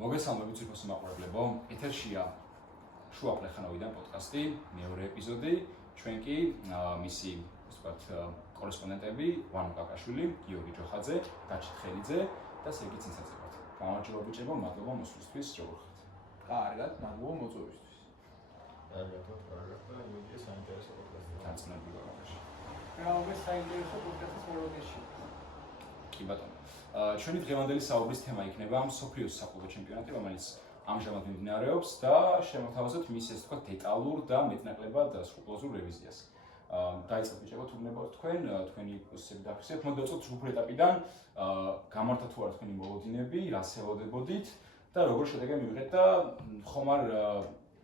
მოგესალმებით ძვირფასო მაყურებლებო, ეთერშია შუა ფლეხანოვიდან პოდკასტი, მეორე ეპიზოდი, ჩვენ კი მისი, ვთქვათ, კორესპონდენტები, ვანო კაკაშვილი, გიორგი ჯოხაძე, დაჩი თხელიძე და სერგი ცინცაძე. გამარჯობა ბიჭებო, მადლობა მოსვლისთვის, როგორ ხართ? კარგად, მადლობა მოწვევისთვის. კარგად და იმედია საინტერესო პოდკასტი. დაწნებული გაგაში. რა საინტერესო პოდკასტის მოლოდინში. კი ბატონო. ჩვენი დღევანდელი საუბრის თემა იქნება მსოფლიოს საკლუბო ჩემპიონატი, რომელიც ამჟამად მიმდინარეობს და შემოთავაზებთ მის ეს თქვა დეტალურ და მეტნაკლებად სკრუპულოზურ რევიზიას. დაიწყეთ ბიჭებო, თუ გნებავთ თქვენი პოზიციები დაფიქსირეთ, მოდით დავწყოთ ჯგუფურ ეტაპიდან, გამართა თუ არა თქვენი მოლოდინები, რას ელოდებოდით და როგორ შედეგი მივიღეთ და ხომ არ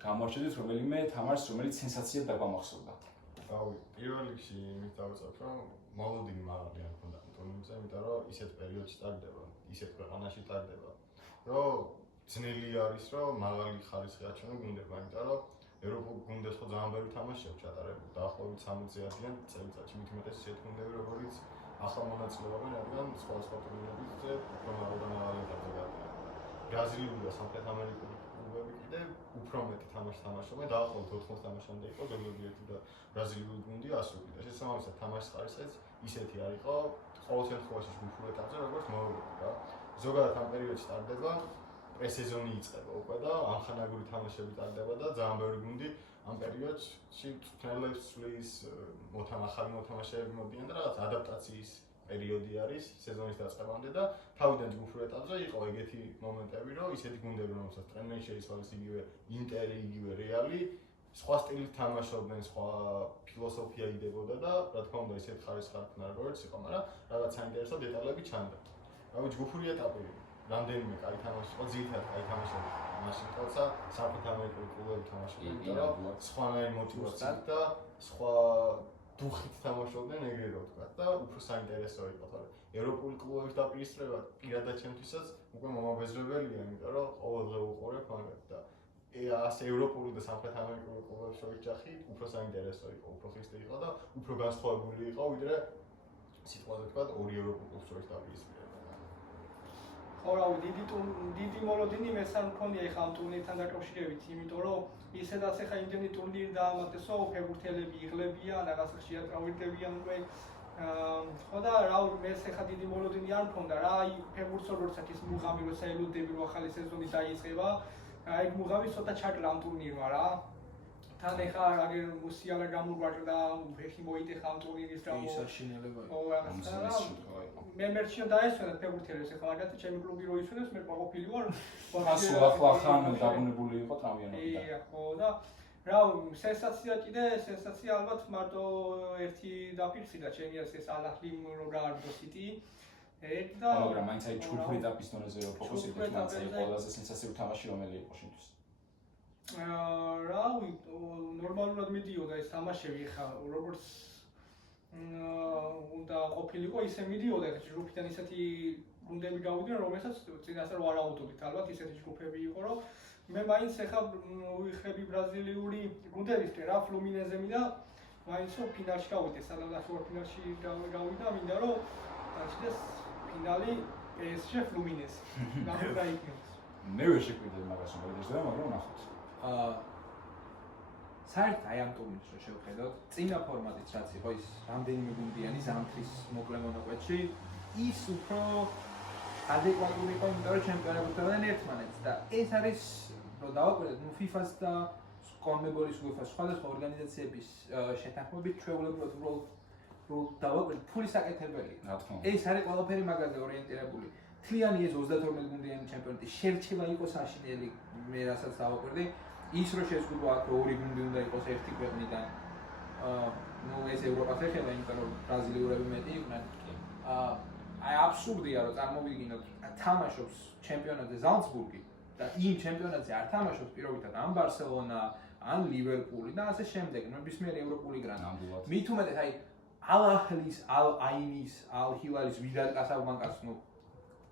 გამორჩედით რომელიმე თამაშს, რომელიც სენსაციად დაგვამახსოვდა. პირველ რიგში იმით დავიწყებ, რომ მოლოდინი მაღალი არ მქონდა ტურნირზე, იმიტომ რომ ისეთ პერიოდში ტარდება, ისეთ ქვეყანაში ტარდება, რომ ძნელი არის, რომ მაღალი ხარისხი აჩვენო გუნდებმა, იმიტომ რომ ევროპულ გუნდებს ხო ძალიან ბევრი თამაშია ჩატარებული, დაახლოებით 60-იან წელიწადში, მით უმეტეს ისეთ გუნდები, როგორც ახალ მონაწილეობენ, რადგან სხვადასხვა ტურნირებზე უფრო მაღალი ეტაპზე გადიან. ბრაზილიური და სამხრეთ ამერიკული კლუბები კიდე უფრო მეტი თამაშს თამაშობენ, დაახლოებით 80 თამაშამდე იყო ზოგიერთი და ბრაზილიური გუნდი 100 კიდე. შესაბამისად, თამაშის ხარისხიც ისეთი არ იყო ყოველ შემთხვევაში ჯგუფურ ეტაპზე, როგორც მოვიგეთ რა. ზოგადად ამ პერიოდში ტარდება პრესეზონი იწყება უკვე და ამხანაგური თამაშები ტარდება და ძალიან ბევრი გუნდი ამ პერიოდში თვალებს ცვლის, ახალი მოთამაშეები მოდიან და რაღაც ადაპტაციის პერიოდი არის სეზონის დაწყებამდე და თავიდან ჯგუფურ ეტაპზე იყო ეგეთი მომენტები, რომ ისეთი გუნდები, რომელსაც ტრენერი შეიცვალეს, იგივე ინტერი, იგივე რეალი, სხვა სტილით თამაშობდნენ, სხვა ფილოსოფია იდებოდა და რა თქმა უნდა ისეთ ხარისხს არ ქნა როგორც იყო, მაგრამ რაღაც საინტერესო დეტალები ჩანდა. რავი, ჯგუფური ეტაპი რამდენიმე კაი თამაში იყო, ძირითადად კაი თამაშები მაშინ თორსა სამხრეთ ამერიკული კლუბები თამაშობდნენ, იმიტომ რომ სხვანაირი მოტივაციით და სხვა დუხით თამაშობდნენ ეგრე რო ვთქვა და უფრო საინტერესო იყო, თორე ევროპული კლუბების დაპირისპირება პირადად ჩემთვისაც უკვე მომაბეზრებელია, იმიტომ რომ ყოველდღე უყურებ მაგათ და ასე ევროპული და სამხრეთ ამერიკული კლუბების შორის ჯახი უფრო საინტერესო იყო, უფრო ხისტი იყო და უფრო განსხვავებული იყო, ვიდრე სიტყვაზე ვთქვა ორი ევროპული კლუბის შორის დაპირისპირება. ხო, რავი, დიდი მოლოდინი მეც არ მქონია ეხლა ამ ტურნირთან დაკავშირებით, იმიტომ რომ ისედაც ეხლა იმდენი ტურნირი დაამატესო, ფეხბურთელები იღლებიან, რაღაც ხშირად წავიდებიან უკვე. ხო და რავი, მეც ეხლა დიდი მოლოდინი არ მქონდა რა, აი ფეხბურთს როდესაც ის მუღამი როცა ელოდები რომ ახალი სეზონი დაიწყება, აი მუღამი ცოტა ჩაკრა ამ ტურნირმა რა. თან ეხლა აგერ მუსიალა გამოგვაჭრდა, ფეხი მოიტეხა ამ ტურნირის გამო. ის აშინელება იყო. ო, რაღაცა. მე მერჩია დაესვენა ფეხბურთელებს ეხლა მაგათი ჩემი კლუბი რო ისვენებს, მე ყოფილი ვარ. ასულ ახლახან დაგუნებული იყო ტრავიანობიდან. ია, ხო და რა სენსაცია კიდე, სენსაცია ალბათ მარტო ერთი დაფიქსირდა ჩემი ეს ალაჰლი რო გაარდო სიტი. და მაგრამ მაინც აი ჯგუფურ ეტაპის დონეზე რო ფოკუსირდეთ, მაინც აი ყველაზე სენსაციური თამაში რომელი იყო შენთვის? რავი, ნორმალურად მიდიოდა ეს თამაშები ხა, როგორც უნდა ყოფილიყო, ისე მიდიოდა, ხა ჯგუფიდან ისეთი გუნდები გავიდნენ, რომელსაც წინასწარ ვარაუდობთ, ალბათ ისეთი ჯგუფები იყო, რომ მე მაინც ხა ვიხები ბრაზილიური გუნდებისკენ რა, ფლუმინეზემი და მაინც ფინალში გავიდე, სადაც ფინალში გავიდა, მინდა რომ დაიწყეს ფინალი PSG ფლუმინეზი. ნახოთ რა იქნება. მე ვერ შეგვიძლია მაგას მოვიდეჭდა, მაგრამ ნახოთ. საერთოდ აი ამ ტურნირს რო შევხედოთ, წინა ფორმატიც რაც იყო ის რამდენიმე გუნდიანი ზამთრის მოკლე მონაკვეთში, ის უფრო ადეკვატური იყო, იმიტომ რომ ჩემპიონები ხვდებოდნენ ერთმანეთს და ეს არის რო დავაკვირდეთ, FIFA-ს და CONMEBOL-ის UEFA-ს სხვადასხვა ორგანიზაციების შეთანხმებით ჩვეულებრივად რო დავაკვირდეთ, ფულის საკეთებელია. რა თქმა უნდა. ეს არის ყველაფერი მაგაზე ორიენტირებული. თლიანი ეს 32 გუნდიანი ჩემპიონატი შერჩება იყოს აშინელი, მე რასაც დავაკვირდი, ის რო შეზღუდვა აქ ორი გუნდი უნდა იყოს ერთი ქვეყნიდან. ნუ ეს ევროპას ეხება, იმიტომ რომ ბრაზილიურები მეტი იყვნენ. აი აბსურდია რომ წარმოვიდგინოთ, თამაშობს ჩემპიონატზე ზალცბურგი და იმ ჩემპიონატზე არ თამაშობს პირობითად ან ბარსელონა, ან ლივერპული და ასე შემდეგ, ნებისმიერი ევროპული გრანდი. მით უმეტეს აი ალ-აჰლის, ალ-აინის, ალ-ჰილალის, ვიდალ კასაბლანკას, ნუ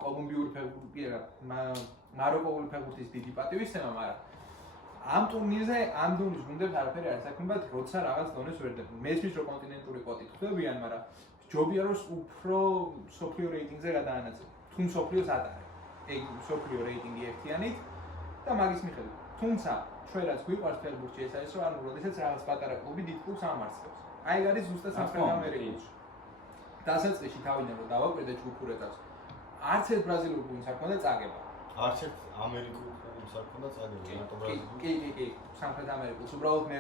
კოლუმბიური ფეხბურთი, მაროკოვული ფეხბურთის დიდი პატივისცემა, მაგრამ ამ ტურნირზე ამ დონის გუნდებს არაფერი არ საქმებათ, როცა რაღაც დონეს ვერდებენ. მესმის რომ კონტინენტური კვოტით ხდებიან, მაგრამ ჯობია რომ უფრო სოფლიო რეიტინგზე გადაანაწილო. თუ სოფლიოს ატარებ. ეგ მსოფლიო რეიტინგი ერთიანით და მაგის მიხედვით. თუმცა ჩვენ რაც გვიყვარს ფეხბურთში ეს არის რომ ანუ როდესაც რაღაც პატარა კლუბი დიდ კლუბს ამარცხებს. აი ეგ არის ზუსტად სამხრეთ ამერიკაში. დასაწყისში თავიდან რომ დავაკვირდე ჯგუფურეთავს. არც ერთ ბრაზილურ კლუბს არ ქონდა წაგება. არც ერთ ამერიკულ კლუბს არ ქონდა წაგება, რატო ბრაზილურ? კი, სამხრეთ ამერიკულს უბრალოდ მე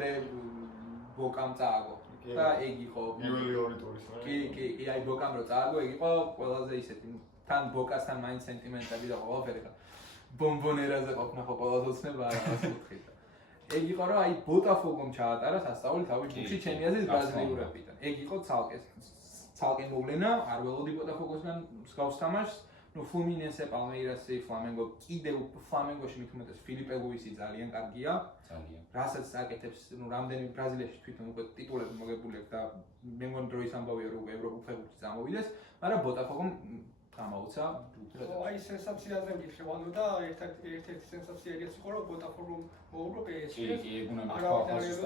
ბოკამ წააგო. და ეგ იყო პირველი ორი ტურის მე. კი, აი ბოკამ რო წააგო, ეგ იყო ყველაზე ისეთი თან ბოკასთან მაინც სენტიმენტები და ყველაფერი ხა. ბომბონერაზე ყოფნა ხო ყველაზე ოცნება რაღაც უთხით. ეგ იყო რომ აი ბოტაფოგომ ჩაატარა სასწაული თავის ჯგუფში ჩემი აზრით ბრაზილიურებიდან. ეგ იყო ცალკე მოვლენა, არ ველოდი ბოტაფოგოსგან მსგავს თამაშს. ნუ ფლუმინენსე, პალმეირასი, ფლამენგო, კიდევ ფლამენგოში მით უმეტეს ფილიპე ლუისი ძალიან კარგია. ძალიან. რასაც აკეთებს, ნუ რამდენი ბრაზილიაში თვითონ უკვე ტიტულები მოგებული აქვს და მე მგონი დროის ამბავია რომ ევროპულ ფეხბურთში წამოვიდეს, მაგრამ ბოტაფოგომ გამაუცა აი სენსაციაზე მითხრევ ანუ და ერთ-ერთი სენსაცია ის იყო რომ ბოტაფოგომ მოუგო PSG-ს. კი, ეგ უნდა მითქვა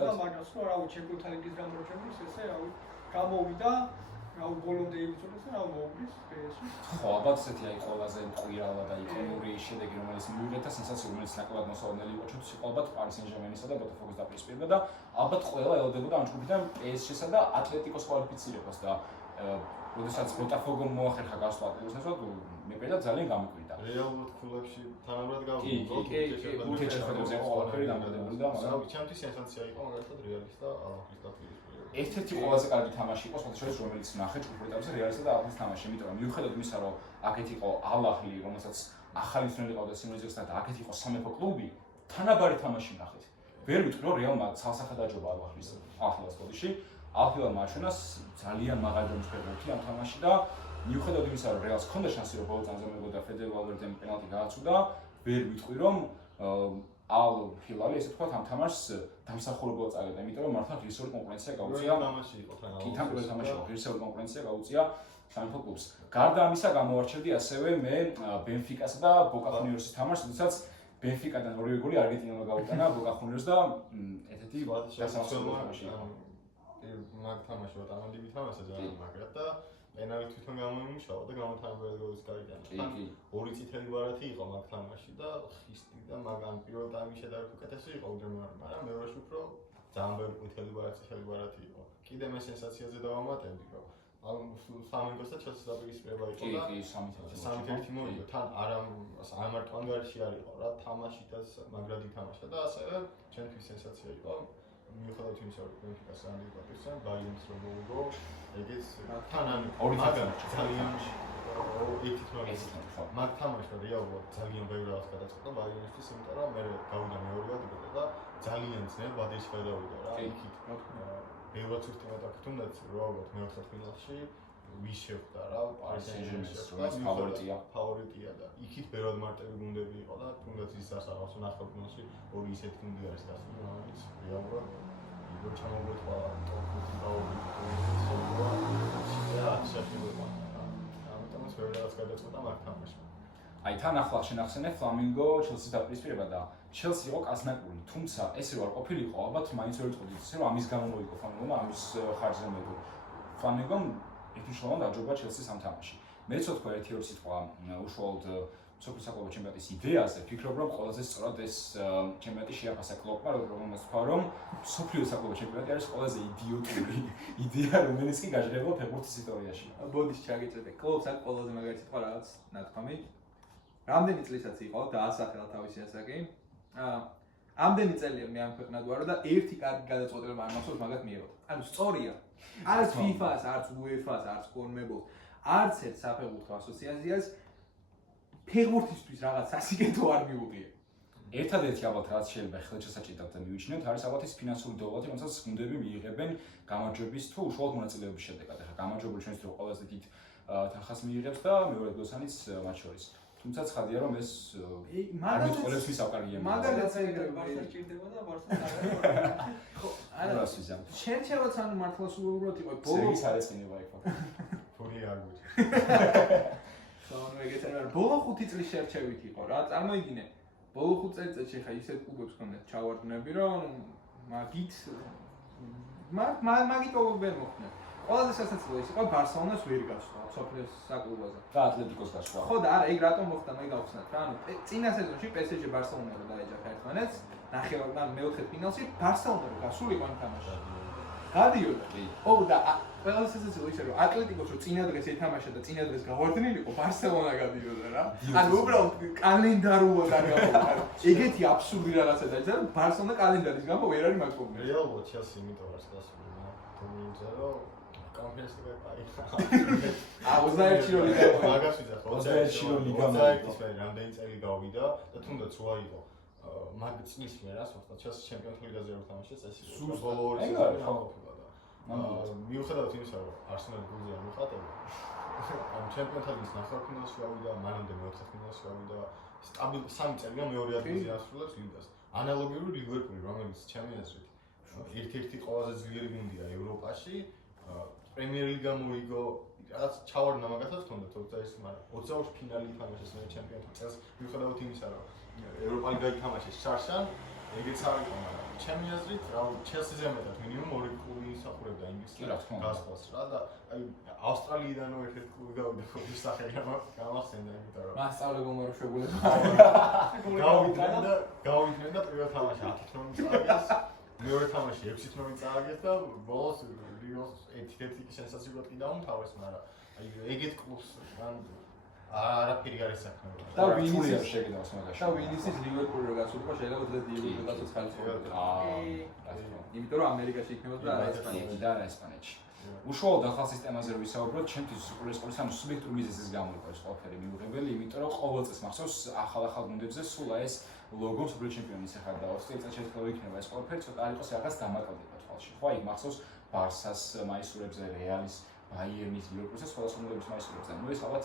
და მაგას რომ არავი ჩემპიონთა ლიგის გამარჯვების ესე რავი გამოვიდა რაუ ბოლომდე იბრძოლის და რაუ მოუგლის PSG-ს. ხო, ალბათ ესეთი აი ყველაზე მყირავა და იკონური შედეგი რომელიც მიიღეთ და სენსაცია რომელიც ნაკლებად მოსავალნელი იყო ჩვენთვის იყო ალბათ პარი სენ-ჟერმენისა და ბოტაფოგოს დაპირისპირება და ალბათ ყველა ელოდებოდა ამ ჯგუფიდან PSG-სა და ატლეტიკოს კვალიფიცირებას და როდესაც ბოტაფოგომ მოახერხა გასვლა ატლეტიკოსთან, მე პირადად ძალიან გამიკვირდა. რეალურად ქულებში თანაბრად კი, გუთი შეხედულზე ყველაფერი დამოკიდებული და მაგრამ ჩემთვის სენსაცია იყო მაგალითად რეალის და ალახლის დაპირისპირება. ერთ-ერთი ყველაზე კარგი თამაში იყო სხვადასხვა რომელიც ნახე ჯგუფურ ეტაპზე რეალისა და ალახლის თამაში, იმიტომ რომ მიუხედავად იმისა, რომ აქეთ იყო ალახლი, რომელსაც ახალი მცნელი ყავდა სიმონიზესთან და აქეთ იყო სამეფო კლუბი, თანაბარი თამაში ნახეთ. ვერ ვიტყვი რომ რეალმა ცალსახად აჯობა ალახლის ახალ სკოლაში. ალფილამ მაჩვენას ძალიან მაღალი დონის ფეხბურთი ამ თამაში და მიუხედავად იმისა, რომ რეალს ჰქონდა შანსი რომ ბოლო წამზე მეგობრებთან ფედერ ვალვერდემ პენალტი გააცუდა, ვერ ვიტყვი რომ ალ-ჰილალი ესე თქვა ამ თამაშს დამსახურებულად წაგებდა, იმიტომ რომ მართლა ღირსეული კონკურენცია გაუწია. თამაში იყო თან. კი, თან პირველ თამაში იყო ღირსეული კონკურენცია გაუწია სამეფო კლუბს. გარდა ამისა გამოვარჩევდი ასევე მე ბენფიკასა და ბოკა ხუნიორსის თამაშს, როდესაც ბენფიკადან ორივე გოლი არგენტინელმა გაუტანა ბოკა ხუნიორს და ესეთი დასამსხვრეველი თამაში იყო. მაგ თამაში ვარ ამანდიბი თამაშია ძალიან მაგრად და პენალი თვითონ გამოიმუშავა და გამოთანაბრად გოლის გაიტანა. კი. ორი წითელი ბარათი იყო მაგ თამაში და ხისტი და მაგან პირველ ტაიმში შედარებით უკეთესი იყო უდრემარი, მაგრამ მეორეში უფრო ძალიან ბევრი წითელი ბარათი, წითელი ბარათი იყო. კიდე მე სენსაციაზე დავამატებდი, რომ ფლამენგოს და ჩელსის დაპირისპირება იყო და კი, 3-1 მოვიდა. თან არ მარტო ანგარიში არ იყო რა, თამაშითაც მაგრად ითამაშა და ასევე ჩემთვის სენსაცია იყო. მიუხედავად იმისა, რომ ბენფიკას ამდენი პატივსა, ბაიერნს რომ მოუგო, ეგეც თანან ორი ძალიან ძალიან ერთით მაგ თამაშს რეალურად ძალიან ბევრი რაღაც გადაწყვეტა ბაიერნისთვის, იმიტომ რომ მე გავიდა მეორედ იბრძოდა და ძალიან ძნელ ვადაში გადავიდა რა. იქით ბევრად ცუდი მეტაკით თუნდაც რო ალბათ მეოთხე ფინალში ვის შეხვდა რა, პარი სენ-ჟერმენს ფავორიტია და იქით ბევრად მარტივი გუნდები იყო და თუნდაც ის სასაღამოს ნახევარ ფინალში ორი ისეთი გუნდი არის დასწრებული, რომელიც რეალურად იყო ჩამოგვეთყვა ტოპ-5 და ამიტომაც ბევრი რაღაც გადაწყვეტა მაგ თამაშში. აი თან ახლა შენახსენე ფლამინგო ჩელსის დაპირისპირება და ჩელსი იყო კაზნაკული, თუმცა ეს რო არ ყოფილიყო, ალბათ მაინც ვერ ვიტყოდით ისე რომ ამის გამო მოიგო ფლამინგომ, ამის ხარჯზე მეგო. ფლამინგომ ეთიშლოვან დაჯობა ჩელსის ამ თამაში. მე როცა თქვა ერთი-ორი სიტყვა უშუალოდ სოფლის საკლუბო ჩემპიონატის იდეაზე, ფიქრობ რომ ყველაზე სწორად ეს ჩემპიონატი შეაფასა კლუბმა, რომელმაც თქვა რომ სოფლის საკლუბო ჩემპიონატი არის ყველაზე იდიოტური იდეა, რომელიც კი გაჟღერებულა ფეხბურთის ისტორიაში. ბოდის ჩაგეწედე. კლუბს აქ ყველაზე მაგარი სიტყვა რაღაც ნათქვამი. რამდენი წლისაც იყო დაასახელა თავისი ასაკი. ამდენი წელია მე ამ ქვეყნად ვარო და ერთი კარგი გადაწყვეტილება არ მახსოვს მაგათ მიიღო. ანუ სწორია. არც FIFA-ს, არც UEFA-ს, არც CONMEBOL-ს, არც ერთ საფეხბურთო ასოციაციას ფეხბურთისთვის რაღაც სასიკეთო არ მიუღია. ერთადერთი ალბათ რაც შეიძლება ხელშესაჭიდად მივიჩნიოთ, არის ალბათ ის ფინანსური დოლარი, რომელსაც გუნდები მიიღებენ გამარჯვების თუ უშუალოდ მონაწილეობის შედეგად. ახლა გამარჯვებული ჩვენთვის რო ყველაზე დიდ თანხას მიიღებს და მეორე დღესაც მათ შორის. თუმცა ცხადია რომ ეს მაგალითად ის ავკარგია. მაგალითად ბარსა ჭირდება და ბარსა აღარ. ხო, არა შერჩევაც ანუ მართლა სულუბრად იყო ბოლოს არის წინება იქ ფაქტობრივად. ფული არ გვიჭირს. ანუ ეგეთან არ ბოლო 5 წლის შერჩევით იყო რა, წარმოიდგინე. ბოლო 5 წელიწადში ხა ისეთ კლუბებს ჰქონდათ ჩავარდნები, რომ მაგით ვერ მოხდნათ. ყველაზე სასაცილო ის იყო ბარსელონას ვერ გასვლა სოფლის საკლუბოზე. და ატლეტიკოს გასვლა. ხო და არა, ეგ რატომ მოხდა მე გავხსნათ რა. ანუ წინა სეზონში PSG ბარსელონა რო დაეჯახა ერთმანეთს, ნახევარფინალ მეოთხე ფინალში ბარსელონა რო გასულიყო ამ თამაში. გადიოდა. ო და ყველაზე სასაცილო ისე რომ ატლეტიკოს რო წინა დღეს ეთამაშა და წინა დღეს გავარდნილიყო ბარსელონა გადიოდა რა. ანუ უბრალოდ კალენდარულად არ გამოვიდა. ეგეთი აბსურდი რაღაცა და ეს ბარსელონა კალენდარის გამო ვერ არის მაგობილი. რეალურად ჩელსი იმიტომ არის გასული რა. თუმცა რომ კონფერენცი გაიყარა. 21-ში რო ლიგა მაგას ვიძახ 21-ში რო ლიგა 21-ის მე რამდენი წელი გავიდა და თუნდაც რა იყო მაგ წლის მე რა სულ ჩელსი ჩემპიონთა ლიგაზე რო თამაშეს ეს იყო ბოლო ორი სეზონი ამყოფილა და მიუხედავად იმისა რომ არსენალი გულზე არ მოხატება ამ ჩემპიონთა ლიგის ნახევარფინალში გავიდა მანამდე მეოთხედფინალში გავიდა სტაბილ 3 წელია მეორე ადგილზე ასრულებს ლიგას ანალოგიური ლივერპული რომელიც ჩემი აზრით ერთ-ერთი ყველაზე ძლიერი გუნდია ევროპაში პრემიერ ლიგა მოიგო რაც ჩავარდა მაგათაც თქონდა 20-ის მაგრამ 22 ფინალი ითამაშეს მე ჩემპიონთა წელს მიუხედავად იმისა რომ ევროპა ლიგა ითამაშეს შარშან ეგეც არ იყო მაგრამ ჩემი აზრით რა ჩელსიზე მეტად მინიმუმ ორი კლუბი ისახურებდა ინგლისში გასვლას რა და აი ავსტრალიიდანო ერთ-ერთი კლუბი გავიდა ის სახელი გამახსენდა იმიტომ რომ მასწავლე გომაროშვებულება გავიდნენ და პირველ თამაში 10 თრომი წააგეს მეორე თამაში 6 თრომი წააგეს და ბოლოს რიოს ერთ-ერთი სენსაციურად კი დაუმთავრეს მაგრამ აი ეგეთ კლუბს ან არაფერი არ ესახება. და ვინისის შეგდავს მაგაში. და ვინისის ლივერპული რო გასულიყო შეიძლება დღეს დიეგო გასაც ხალხი. იმიტომ რომ ამერიკაში იქნებოდა და არა ესპანეთში. და არა ესპანეთში. უშუალოდ ახალ სისტემაზე რო ვისაუბროთ, ჩემთვის სუპერსპორტის ანუ სუბიექტური მიზეზის გამო იყო ეს ყველაფერი მიუღებელი, იმიტომ რომ ყოველ წელს მახსოვს ახალ გუნდებზე სულ ეს ლოგო სუპერ ჩემპიონის ახალ და 20 წელს შეძლო იქნება ეს ყველაფერი ცოტა არ იყოს რაღაც დამაკავდება თვალში. ხო, აი მახსოვს ბარსას მაისურებზე, რეალის, ბაიერნის, ლივერპულის და სხვადასხვა გუნდების მაისურებზე. ნუ ეს ალბათ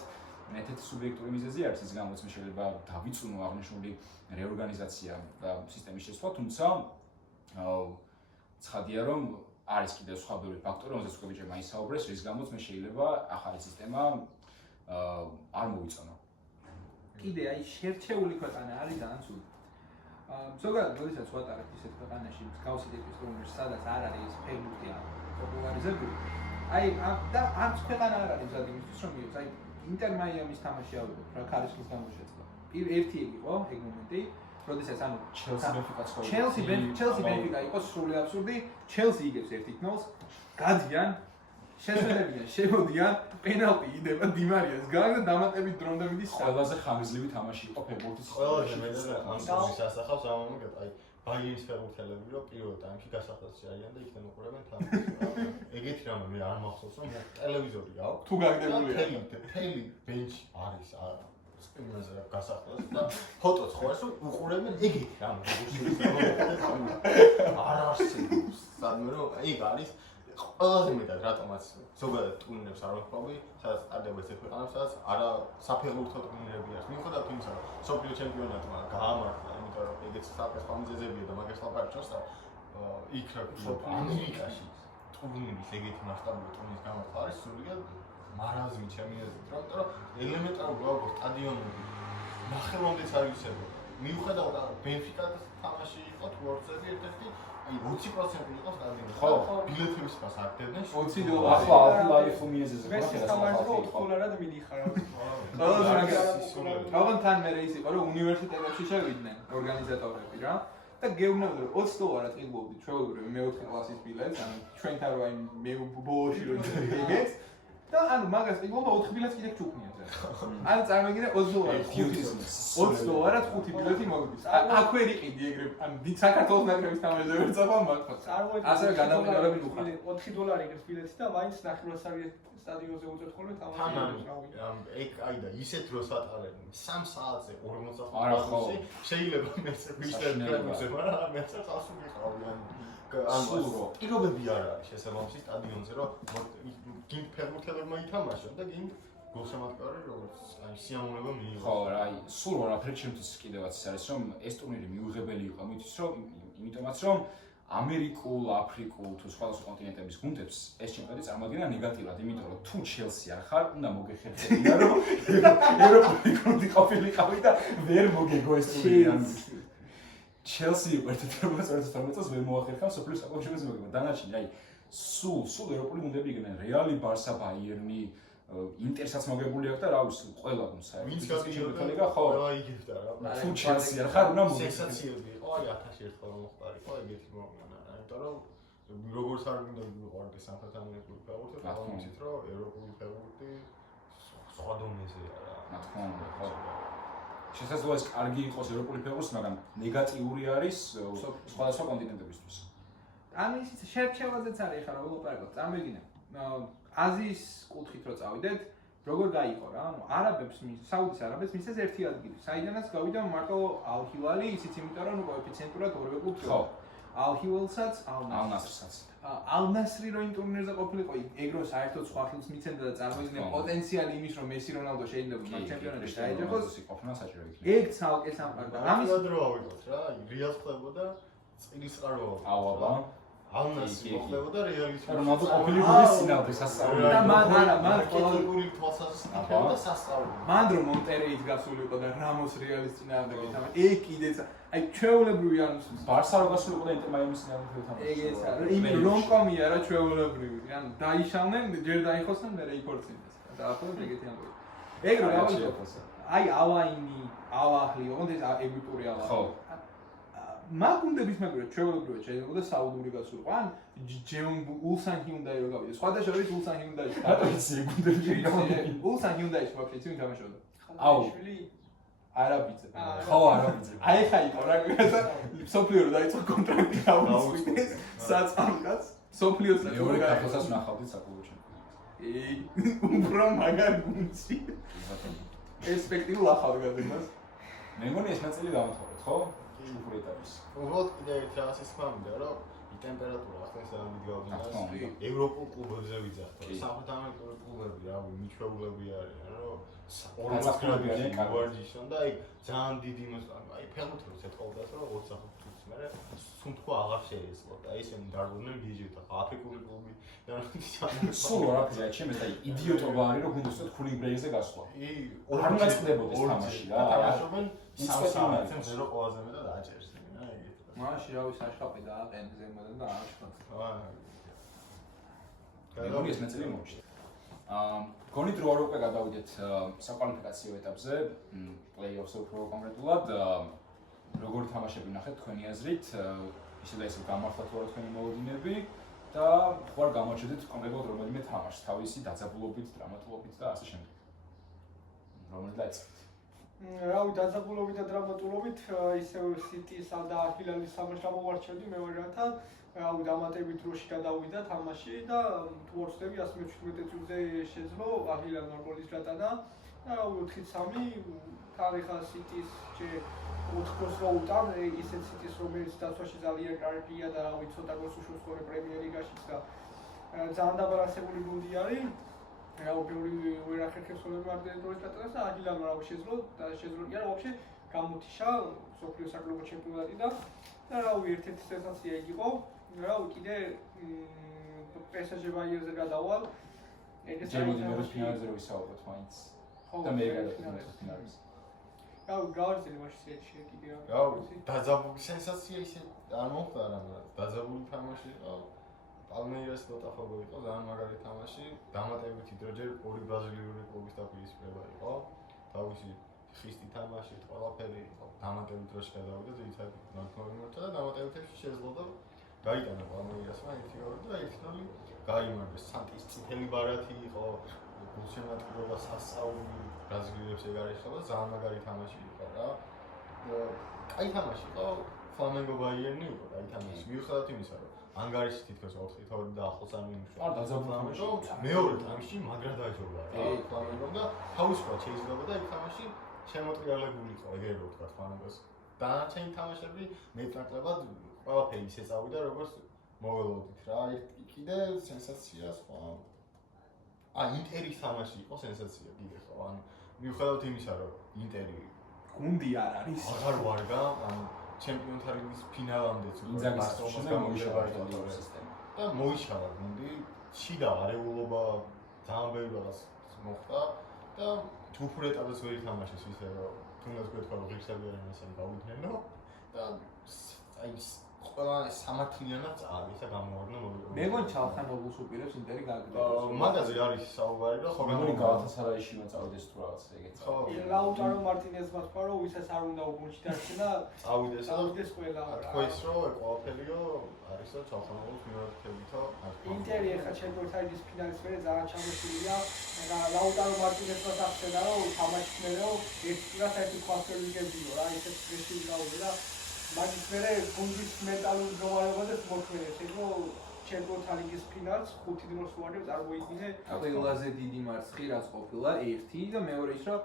ერთ-ერთი სუბიექტური მიზეზი არის ის გამოც მე შეიძლება დავიწუნო აღნიშნული რეორგანიზაცია და სისტემის შესვლა, თუმცა ცხადია რომ არის კიდევ სხვა ბევრი ფაქტორი, რომელზეც უკვე ბიჭებმა ისაუბრეს, რის გამოც მე შეიძლება ახალი სისტემა არ მოვიწონო. კიდე აი შერჩეული ქვეყანა არის ძალიან ცუდი. ზოგადად როდესაც ვატარებთ ისეთ ქვეყანაში, მსგავსი ტიპის ტურნირს, სადაც არ არის ეს ფეხბურთი პოპულარიზებული. აი და არც ქვეყანა არ არის მზად იმისთვის რომ მიიღოს. აი ინტერ მაიამის თამაში ავიღოთ რა ქარიშხლის გამოშეცდა. ერთი ეგ იყო ეგ მომენტი, როდესაც ანუ ჩელსი ბენფიკა იყო სრული აბსურდი, ჩელსი იგებს 1-0-ს, გადიან, შეცვლებიან, შემოდიან, პენალტი იდება დიმარიას გან და დამატებით დრომდე მიდის. ყველაზე ხანგრძლივი თამაში იყო ფეხბურთის ყველაზე მეტად ამ სეზონს ასახავს ამ მომენტად აი ბაიერნის ფეხბურთელები რომ პირველ ტაიმში გასახდელში არიან და იქიდან უყურებენ თამაშს. ეგეთი რამე მე არ მახსოვს რომ ტელევიზორი გაქვს. თუ გაგდებულია. თელი ბენჩი არის სპინაზე გასახდელს და ფოტოც ხო ეს უყურებენ ეგეთი რამე. არ არსებობს. სადმე რომ ეგ არის ყველაზე მეტად რატომაც ზოგადად ტურნირებს არ ვახმოვი, სადაც ტარდება ეს ქვეყანას, სადაც არა საფეხბურთო ტურნირები არის. მიუხედავად იმისა, რომ სოფლიო ჩემპიონატმა გაამართლა, იმიტომ რომ ეგეც საფეხბურთო მიზეზებია და მაგას ლაპარაკობს და იქ ამერიკაში ტურნირის ეგეთი მასშტაბური ტურნირის გამართვა არის სრულიად მარაზმი ჩემი აზრით, იმიტომ რომ ელემენტარული გვაქვს სტადიონები ნახევარამდეც არ ივსებოდა. მიუხედავად ბენფიკას თამაში იყო თუ ორცები ერთ-ერთი აი 20% იყო სტადიონი. ხო, ბილეთების ფას აკეთებდნენ $20. ახლა ახლა მიზეზზე ეს თამაში $4 მიდიხარ. ალბათ თან მე ის იყო რომ უნივერსიტეტებში შევიდნენ ორგანიზატორები რა და გეუბნებოდნენ რომ $20 წილობდი ჩვეულებრივ მეოთხე კლასის ბილეთს, ანუ ჩვენთან რო აი მე ბოლოში რო იგეთ და ანუ მაგას წილობა 4 ბილეთს კიდე ჩუქნიათ რა. ანუ წარმოგიდგენთ $20 5 ბილეთი მოგდის. აქ ვერ იყიდი ეგრე ანუ დიდ საქართველოს ნაკრების თამაშზე ვერ წავალ მაგას. ასევე გადამყიდვები უხარ. $4 იგებს ბილეთი და მაინც ნახევარსარიე სტადიონზე უწევთ ხოლმე თამაში. ეგ აი და ისეთ დროს ატარებდნენ 3 საათზე 45 შეიძლება მეც ვიშლებდე მაგრამ მეც წასული ყავიან ანუ პირობები არ არის შესაბამისი სტადიონზე რომ გინდ ფეხბურთელებმა ითამაშონ და გინდ გულშემატკივარი როგორც აი სიამოვნება მიიღოს. ხო რა აი სულ არაფერი ჩემთვის კიდევაც ის არის რომ ეს ტურნირი მიუღებელი იყო მისთვის რომ იმიტომაც რომ ამერიკულ, აფრიკულ თუ სხვადასხვა კონტინენტების გუნდებს ეს ჩემპიონატი წარმოადგენდა ნეგატიურად, იმიტომ რომ თუ ჩელსი არ ხარ, უნდა მოგეხერხებინა რომ ევროპული გუნდი ყოფილიყავი და ვერ მოგეგო ეს ტურნირი. ჩელსი ერთ-ერთი 2012 წელს ვერ მოახერხა სოფლიო საკავშიროზე მოგება. დანარჩენი აი სულ ევროპული გუნდები იყვნენ რეალი, ბარსა, ბაიერნი, ინტერსაც მოგებული აქვს და რა ვიცი, ყველა გუნდს საერთოდ. ვინც გადიოდა ლიგა ხო? ყველა იგივდა რა. თუ ჩელსი არ ხარ, უნდა მოგიწევს. სენსაციები იყო, აი 1000 ერთხელ რომ მოხდარიყო, ეგეთი მომენტა. იმიტომ რომ როგორც არ მინდა ვიყავარდი სამხრეთ ამერიკული ფეხბურთი, მაგრამ ვიცით რომ ევროპული ფეხბურთი სხვა დონეზეა რა. რა თქმა უნდა, ხო. შესაძლოა ეს კარგი იყოს ევროპული ფეხბურთი, მაგრამ ნეგატიური არის სხვადასხვა კონტინენტებისთვის. ანუ ისიც შერჩევაზეც არის ხარ ველოპარაკობ. წარმოგიდგენთ. აზიის კუთხით რო წავიდეთ, როგორ გაიყო რა? ანუ არაბებს საუდის არაბებს მისცეს ერთი ადგილი. საიდანაც გავიდა მარტო ალ-ჰილალი, ისიც იმიტომ რომ კოეფიციენტურად ორივე კლუბი. ხო. ალ-ჰილალსაც, ალ-ნასრსაც. ალ-ნასრი რო იმ ტურნირზე ყოფილიყო, ეგ რო საერთოდ სხვა ხილს მიცემდა და წარმოიდგინე პოტენციალი იმის რომ მესი რონალდო შეიძლება მაგ ჩემპიონატში დაეჯახოს. ყოფნა საჭირო იქნება. ეგ ცალკე სამყარო. ამის დრო ავიღოთ რა, რეალს ხდებოდა წილის წყარო. აუაბა. ალ-ნასრი ხდებოდა რეალის. რონალდო ყოფილი გუნდის წინააღმდეგ სასწაული. და მან პოლიტიკური თვალსაზრისით და სასწაული. მან რომ მონტერეით გასულიყო და რამოს რეალის წინააღმდეგ ეთამა. ეგ კიდეც აი ჩვეულებრივი ანუ ბარსა რო გასულიყო და ინტერ მაიმის წინააღმდეგ ეთამა. ეგეც არა. იმენ რომკომია რა ჩვეულებრივი. ანუ დაიშალნენ, ჯერ დაიხოსნენ, მერე იქორწინეს. დაახლოებით ეგეთი ამბავი. ეგ რო გავიგოთ. აი ალაინი, ალაჰლი, ოღონდ ეს ეგვიპტური ალაჰლი. ხო. მაგუნდების მაგურა ჩვეულებრივად შეიძლება და საუდური გასულიყო. ან ჯეონ ულსან ჰიუნდაი რო გავიდა. სხვადასხვა შორის ულსან ჰიუნდაი. რატო იცი გუნდები გამოვიდნენ? ულსან ჰიუნდაი ვაფშე ვინ თამაშობდა? აუ. არაბიძე. ხო, არაბიძე. აი ხა იყო რა და სოფლიო რო დაიწყო კონტრაქტი გაუწყვეტეს საწამკაც. სოფლიოს მეორე ქართლსაც ნახავდით საკლუბო ჩემპიონატში. უფრო მაგარ გუნდში. პერსპექტიულ ახალგაზრდას. მე მგონი ეს ნაწილი დავთხოვეთ, ხო? ჟუფრი ეტაპის. უბრალოდ კიდევ ერთი რაღაცის ხმამდა რომ ტემპერატურა ახლა ეს არ მიდგავდა ევროპულ კლუბებზე ვიძახთ. სამხრეთ ამერიკული კლუბები რა მიჩვეულები არიან რომ 40 გრადუსი გავარჯიშონ და აი ძალიან დიდი აი ფეხბურთი როცა ეთყობდას რომ 25 წუთს მერე სუნთქვა აღარ შეეძლო და ისინი დარგუდნენ ბიჯეტი და აფრიკული კლუბი და სულ არაფერია ჩემს და იდიოტობა არის რომ გუნდს თქული ბრეიზე გასვლა. არ უნდა წდებოდეს თამაში რა. თამაშობენ 3 0 ყველაზე მეტად აჭერს რა ეგეთ. მაშინ რა ვიცი აშხაპი დააყენ ზემოდან და ააშხავს. მე მგონი ეს ნაწილი მოუჩნდა. გონით რომ უკვე გადავიდეთ საკვალიფიკაციო ეტაპზე, პლეი-ოფზე უფრო კონკრეტულად, როგორი თამაშები ნახეთ თქვენი აზრით, ისე და ისე გამართლა თუ არა თქვენი მოლოდინები და ხوار გამოჩედით კონკრეტულად რომელიმე თამაშს, თავისი დაძაბულობით, დრამატულობით და ასე შემდეგ. რომელი დაიწყეთ? რავი, დაძაბულობით და დრამატულობით ისევ სიტისა და ჰილალის თამაშს გამოვარჩევდი მე ვერათა რავი დამატებით დროში გადავიდა თამაში და თუ არ ვცდები 117 წუთზე შეძლო ჰილალმა გოლის გატანა და რავი 4-3 თარიხა სიტის ჩე 4 გოლს რო უტან ისეთ სიტის რომელიც დაცვაში ძალიან კარგია და რავი ცოტა გოლს უშუალოდ სკორე პრემიერ ლიგაშიც და ძალიან დაბალანსებული გუნდი არის რავი ბევრი ვერახერხებს ხოლმე ამდენი დროის გატანას და ჰილალმა რავი შეძლო და შეძლო კი არა ვაფშე გამუთიშა სოფლიო საკლუბო ჩემპიონატი და რავი ერთ-ერთი სენსაცია იყო რავი კიდე PSG ბაიერზე გადავალ ეგეც ჩემპიონატის ფინალზე რო ვისაუბროთ მაინც და მე გადავიდეთ ფინალზე. რავი გავარჯილე მაშინ სიეთში კიდე რავი დაძაბული სენსაცია ისე არ მოხდა რა დაძაბული თამაში იყო პალმეირას ბოტაფოგო იყო ძალიან მაგარი თამაში დამატებითი დრო ჯერ ორი ბრაზილიური კლუბის დაპირისპირება იყო თავისი ხისტი თამაში ყველაფერი იყო დამატებით დროში გადავიდა ძირითადად ნაკრები მოხდა და დამატებითში შეძლო და გაიტანა პალმეირასმა 1-2 და 1-0 გაიმარჯვეს სანტის წითელი ბარათი იყო გულშემატკივრობა სასწაული ბრაზილიელებს ეგარეშა და ძალიან მაგარი თამაში იყო რა კაი თამაში იყო ფლამენგო ბაიერნი იყო კაი თამაში მიუხედავად იმისა რომ ანგარიში თითქოს 4-2 და ახლოს არ მიიმუშავა. არ დაძაბული თამაში. მეორე თამაში მაგრად დაიჯობა რა. ფლამენგომ და თავისუფლად შეიძლება და იქ თამაში შემოტრიალებული იყო ეგრევე რო ვთქვა ფლამენგოს. დანარჩენი თამაშები მეტნაკლებად ყველაფერი ისე წავიდა როგორც მოველოდით რა. კიდე სენსაცია სხვა. ინტერის თამაში იყო სენსაცია კიდე ხო. ან მიუხედავად იმისა რომ ინტერი გუნდი არ არის. აღარ ვარგა, ანუ ჩემპიონთა ლიგის ფინალამდეც და მოიშალა გუნდი, შიდა არეულობა ძალიან ბევრი რაღაც მოხდა და ჯგუფურ ეტაპზე ვერ ითამაშეს ისე რომ თუნდაც გვეთქვა რომ ღირსები არიან ისინი გავიდნენ და აი ყველა სამართლიანად წააგეს და გამოარნა მოგება. მე მგონი ჩალხანოგლუს უპირებს ინტერი გაგდება. მაგაზე არის საუბარი და ხო მეგონი გალათასარაიში მოწავდეს თუ რაღაც ეგეც. ხო. ლაუტარო მარტინეზმა თქვა რომ ვისაც არ უნდა უგუნში დარჩენა წავიდეს და წავიდეს ყველა. თქვა ის რომ ყველაფერიო არის და ჩალხანოგლუს მიმართებითო ინტერი ახლა ჩემპიონთა ლიგის ფინალის მერე ძალიან ჩამოსულია და ლაუტარო მარტინეზმა აღწერა რომ თამაშის მერე ერთ დღეს ერთი კვარტალიგებიო რა ისეთ პრესი გაუძლია მაგის მერე გუნდის მენტალურ მდგომარეობაზე მოქმედებს ეგო ჩემპიონთა ლიგის ფინალს 5 დღეს უარევ წარმოიდგინე ყველაზე დიდი მარცხი რაც ყოფილა ერთი და მეორე ის რომ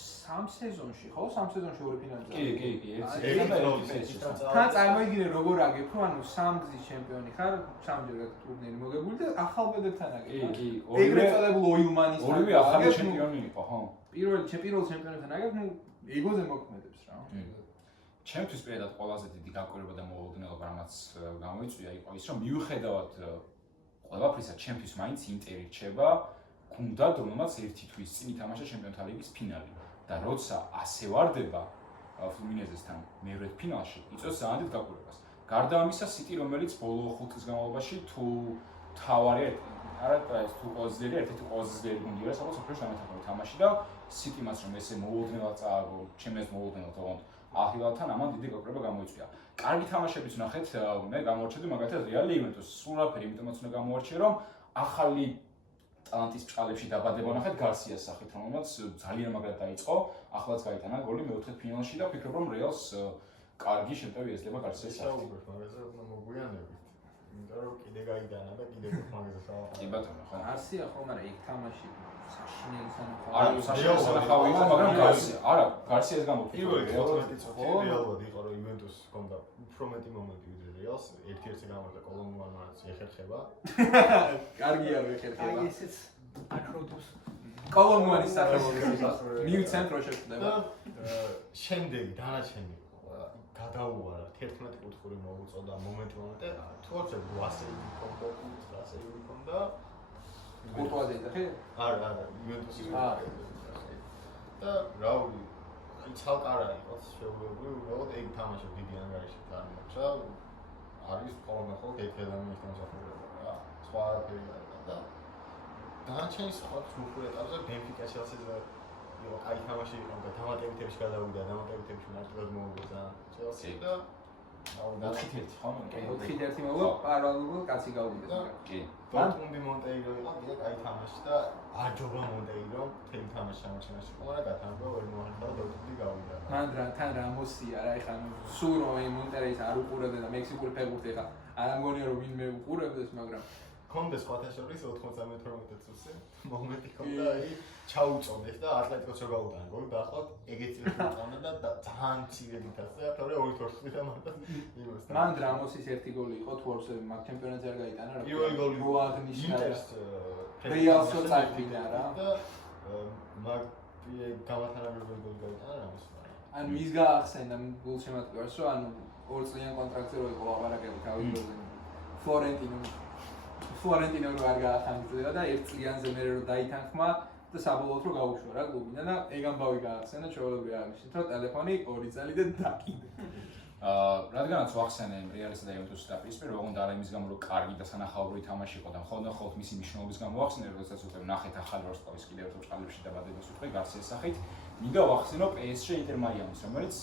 3 სეზონში ხო 3 სეზონში ორი ფინალი კი, ერთი თან წარმოიდგინე როგორ აგებ ხო ანუ 3 გზის ჩემპიონი ხარ 3-ჯერ ტურნირი მოგებული და ახალბედებთან აგებ კი, ეგრეთ წოდებულ ოილმანის ორივე ახალი ჩემპიონი იყო, ხო? პირველ ჩემპიონთან აგებ ნუ ეგოზე მოქმედებს რა ჩემთვის პირადად ყველაზე დიდი გაკვირვება და მოულოდნელობა რამაც გამოიწვია იყო ის რომ მიუხედავად ყველაფრისა ჩემთვის მაინც ინტერი რჩება გუნდად რომელმაც ერთი თვის წინ ითამაშა ჩემპიონთა ლიგის ფინალი და როცა ასე ვარდება ფლუმინეზესთან მეორე ფინალში იწვევს ძალიან დიდ გაკვირვებას გარდა ამისა სიტი რომელიც ბოლო 5 წლის განმავლობაში თუ თავარი არა ეს თუ ოზერი ერთ-ერთი ყველაზე ძლიერი გუნდი არის სადაც უფრო შემოთამაშე თამაში და სიტიმაც რომ ესე მოულოდნელად წააგო ჩემს მოულოდნელად თქო აჰილათან ამან დიდი გაკვირვება გამოიწვია. კარგი თამაშებიც ნახეთ, მე გამოვარჩევდი მაგალითად რეალი ივენტოს. სულ რაფერი, იმიტომაც უნდა გამოვარჩიე, რომ ახალი ტალანტის ბჭყალებში დაბადება ნახეთ გარსიას სახით, რომელმაც ძალიან მაგრად დაიწყო, ახლაც გაიტანა გოლი მეოთხე ფინალში და ფიქრობ რომ რეალს კარგი შემტევი ეძლება გარსიას სახით. საუბრობ მაგაზე უნდა მოგვიანებით. იმიტომ რომ კიდე გაიტანა და კიდე მაგაზე საუბარი. კი ბატონო, ხო. გარსია ხო, მაგრამ ეგ თამაში საშინელი სანახავი. არა, საშინელი სანახავი იყო, მაგრამ გარსია, არა, გარსიას გამოვთქვი. პირველი 14 წუთი რეალურად იყო რომ ივენტუს ჰქონდა უფრო მეტი მომენტი ვიდრე რეალს, ერთ-ერთი გამარჯვება კოლომბიანაც ეხერხება. კარგია რომ ეხერხება. აი ესეც აკროდოს კოლომბიანის სახელმწიფო მიუცენ რო შეხვდება. შემდეგი დანარჩენი გადაუარა 11 კუთხური მოუწოდა მომენტი თუ არ ვასეი ქონდა კურტუაზე ეხე? არა, ივენტუსის და რაული აი ცალკარა იყო შეუძლებელი უბრალოდ ეგ თამაში დიდი ანგარიში თამაშა არის ხოლმე ერთადერთი თამაშია რა სხვა არაფერი და დანარჩენი სხვა სრულ ეტაპზე ბენფიკა ჩელსიზე იყო აი თამაში იყო და დამატებითებში გადავიდა დამატებითებში მარტივად მოუგზა ჩელსი და აუ 4-1 ხო? 4-1 მოგო პარალელურად კაცი გავიდა. კი. დორტმუნდი მონტეირო იყო კიდე კაი თამაში და აჯობა მონტეირო თემ თამაში შემოჩენაში ყოლა და გათამაშება ვერ მოახერხა და დორტმუნდი გავიდა. მანდრა თან რამოსია რა ეხა სულ რომ მონტერეის არ უყურებდა და მექსიკური ფეხბურთი ეხა არ ამგონია რომ ვინმე უყურებდეს მაგრამ კონდეს ფათაშორის 92 წუთზე მომენტი ქონდა აი ჩაუწოდეს და ატლეტიკოს რო გაუტანა გოლი და ახლა ეგეც წავნა და ძალიან ცირები თასა თორე 2-4 და მარტო იმას მან რამოსის ერთი გოლი იყო თუ ორს მაგ ჩემპიონატზე არ გაიტანა რა პირველი გოლი რო აღნიშნა რეალსო წაიფინა რა და მაგ გამათანაბებული გოლი გაიტანა რამოს ანუ ის გაახსენდა გულშემატკივარს რომ ანუ 2 წლიან კონტრაქტზე რო იყო ლაპარაკები თავის დროზე ფლორენტინო რო არ გაახანგრძლივა და 1 წლიანზე მერე რო დაითანხმა და საბოლოოდ რო გაუშვა რა კლუბიდან და ეგ ამბავი გაახსენა ჩვეულებრივი აღნიშნით რომ ტელეფონი 2 წელი და დაკიდა. რადგანაც ვახსენე რეალისა და ივენტუსის დაპირისპირება, ოღონდ არა იმის გამო რომ კარგი და სანახაობრივი თამაში იყო და მხოლოდ მისი მნიშვნელობის გამო ვახსენე, როდესაც უკვე ნახეთ ახალი ვარსკვლავის კიდევ ერთ ბჭყალებში დაბადებას უთხე გარსიას სახით, მინდა ვახსენო PSG ინტერ მაიამის, რომელიც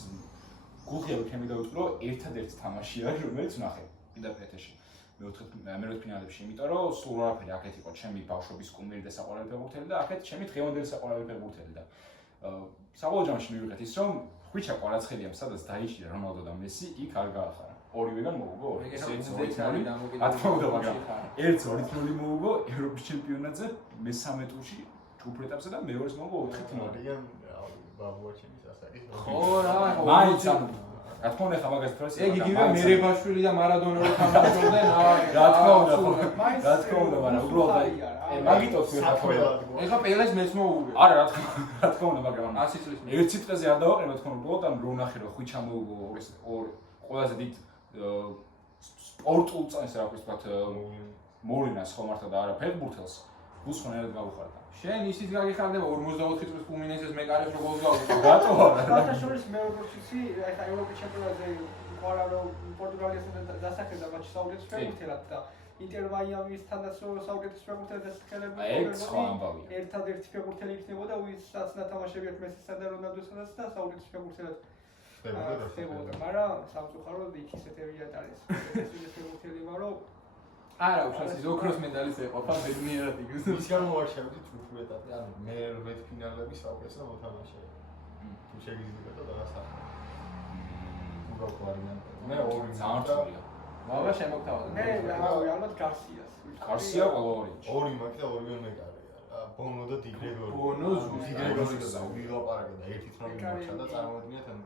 გუღია ვიქნები დაუწყრო ერთადერთი თამაში არის, რომელიც ნახე პირდაპირ ეთერში. მეორე ფინალებში, იმიტომ რომ სულ არაფერი აქეთ იყო ჩემი ბავშვობის კუმირი და საყვარელი ფეხბურთელი და აქეთ ჩემი დღევანდელი საყვარელი ფეხბურთელი და საბოლოო ჯამში მივიღეთ ის რომ ხვიჩა კვარაცხელიამ სადაც დაიჭირა რონალდო და მესი იქ არ გაახარა. ორივეგან მოუგო 2-0. რა თქმა უნდა, მაგრამ 1-2 მოუგო ევროპის ჩემპიონატზე მესამე ტურში ჯგუფურ ეტაპზე და მეორეს მოუგო 4-0. ბაბუაჩემის ასაკი. ხო რა, მაინც რა თქმა უნდა ხა მაგას თორეს ეგ იგივე მერებაშვილი და მარადონა რო თამაშობდნენ რა თქმა უნდა რა თქმა უნდა მაგრამ უბრალოდ მაგიტო თქვი ეხა პელეს მეც მოუგე არა რა თქმა უნდა მაგრამ 100 წლის მე ერთ სიტყვაზე არ დავაყენო თქო უბრალოდ ამ რო ნახე რომ ხვიჩა მოუგო ყველაზე დიდ სპორტულ წანს რა ვთქვათ მოვლენას ხომ მართლა და არა ფეხბურთელს გულს ხონერად გავუხარდა. შენ ისიც გაგიხარდება 44 წლის ფლუმინენსეს მეკარებს რო გოლს გავუხარ. რატო? საერთაშორისო მე როგორც ვიცი, ეხა ევროპის ჩემპიონატზე ყარა რომ პორტუგალიასთან დასახედა მატჩი საუკეთესო ფეხბურთელად და ინტერ მაიამისთანაც საუკეთესო ფეხბურთელად დასახელებული ერთადერთი ფეხბურთელი იქნებოდა, ვისაც ნათამაშებიათ მესისა და რონალდოსანაც და საუკეთესო ფეხბურთელად ხდებოდა. მაგრამ სამწუხაროდ იქ ისეთებიათ არის. ეს ფეხბურთელი ვარ, რომ არა, უშუალოდ ოქროს მედალის ეყოფა ბედნიერად იგივე. ის გამოვარჩევდი ჯგუფურ ეტაპზე, ანუ მე რვეთფინალები საუკეთესო მოთამაშე. თუ შეგიძლიათ და დასახელე. უბრალოდ ვარიანტი. მე ორი ძამრთულია. მაგრამ შემოგთავაზე. მე ალბათ გარსიას. გარსია ყოველორი. ორი მაქვს და ორივე მეკარია. ბონო და დილეგორი. ბონო დილეგორი და ვიღაპარაკე და ერთი თრომი მოჩა და წარმოედგინეთ ან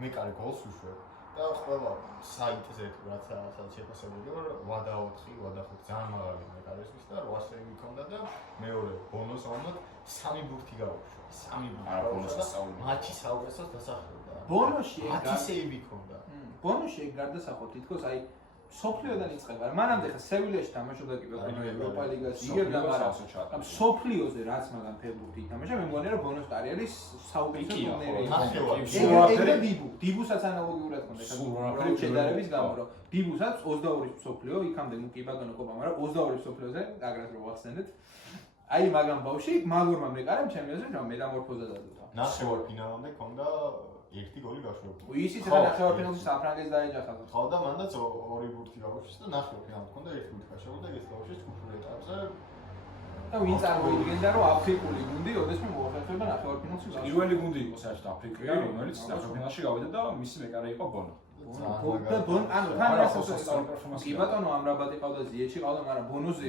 მეკარე გოლს უშვებ. და ყველა საიტზე რაც შეფასებული ვარ, ვადა 4, ვადა 5 ძალიან მაღალი მეკარისთვის და 800 სეივი ჰქონდა და მეორე ბონოს ამოთ 3 ბურთი გაუშვა. 3 ბურთი. არა ბონოს ასწავლე. მატჩი საუკეთესოდ დასახელდა. ბონოში 10 სეივი ჰქონდა. ბონოში ეგ გარდასახოთ თითქოს აი სოფლიოდან იწყება. მანამდე ხა სევილიაში თამაშობდა კი ვეფინო ევროპა ლიგას იგერ და მაგრამ სოფლიოზე რაც მაგან ფეხბურთი ითამაშა, მე მგონია რომ ბონოს კარიერის საუკეთესო ტურნირი. ეგ დებუსაც ანალოგიურად ხონდა ხა უბრალოდ შედარების გამო რომ დებუსაც 22 სოფლიო იქამდე კი ბატონო კოპა, მაგრამ 22 სოფლიოზე აგრეთ რო ვახსენეთ. აი მაგან ბავში მაგურმა მეკარემ ჩემი აზრით რომ მეტამორფოზა დადუდა. ნახევარფინალამდე ჰქონდა ერთი გოლი გაშვებული. ისიც რა ნახევარფინალში საფრანგეთს დაეჯახა. ხო და მანდაც ორი ბურთი გაუშვეს და ნახევარფინალში ჰქონდა ერთი ბურთი გაშვებული და ეს გავუშვეს ჯგუფურ ეტაპზე. და ვინ წარმოიდგენდა რომ აფრიკული გუნდი ოდესმე მოახერხება ნახევარფინალში გასვლა. პირველი გუნდი იყო საერთოდ აფრიკიდან, რომელიც ნახევარფინალში გავიდა და მისი მეკარე იყო ბონო. და ბონ ანუ თან კი ბატონო ამრაბატი ყავდა ზიეთში ყავდა, მაგრამ ბონოზე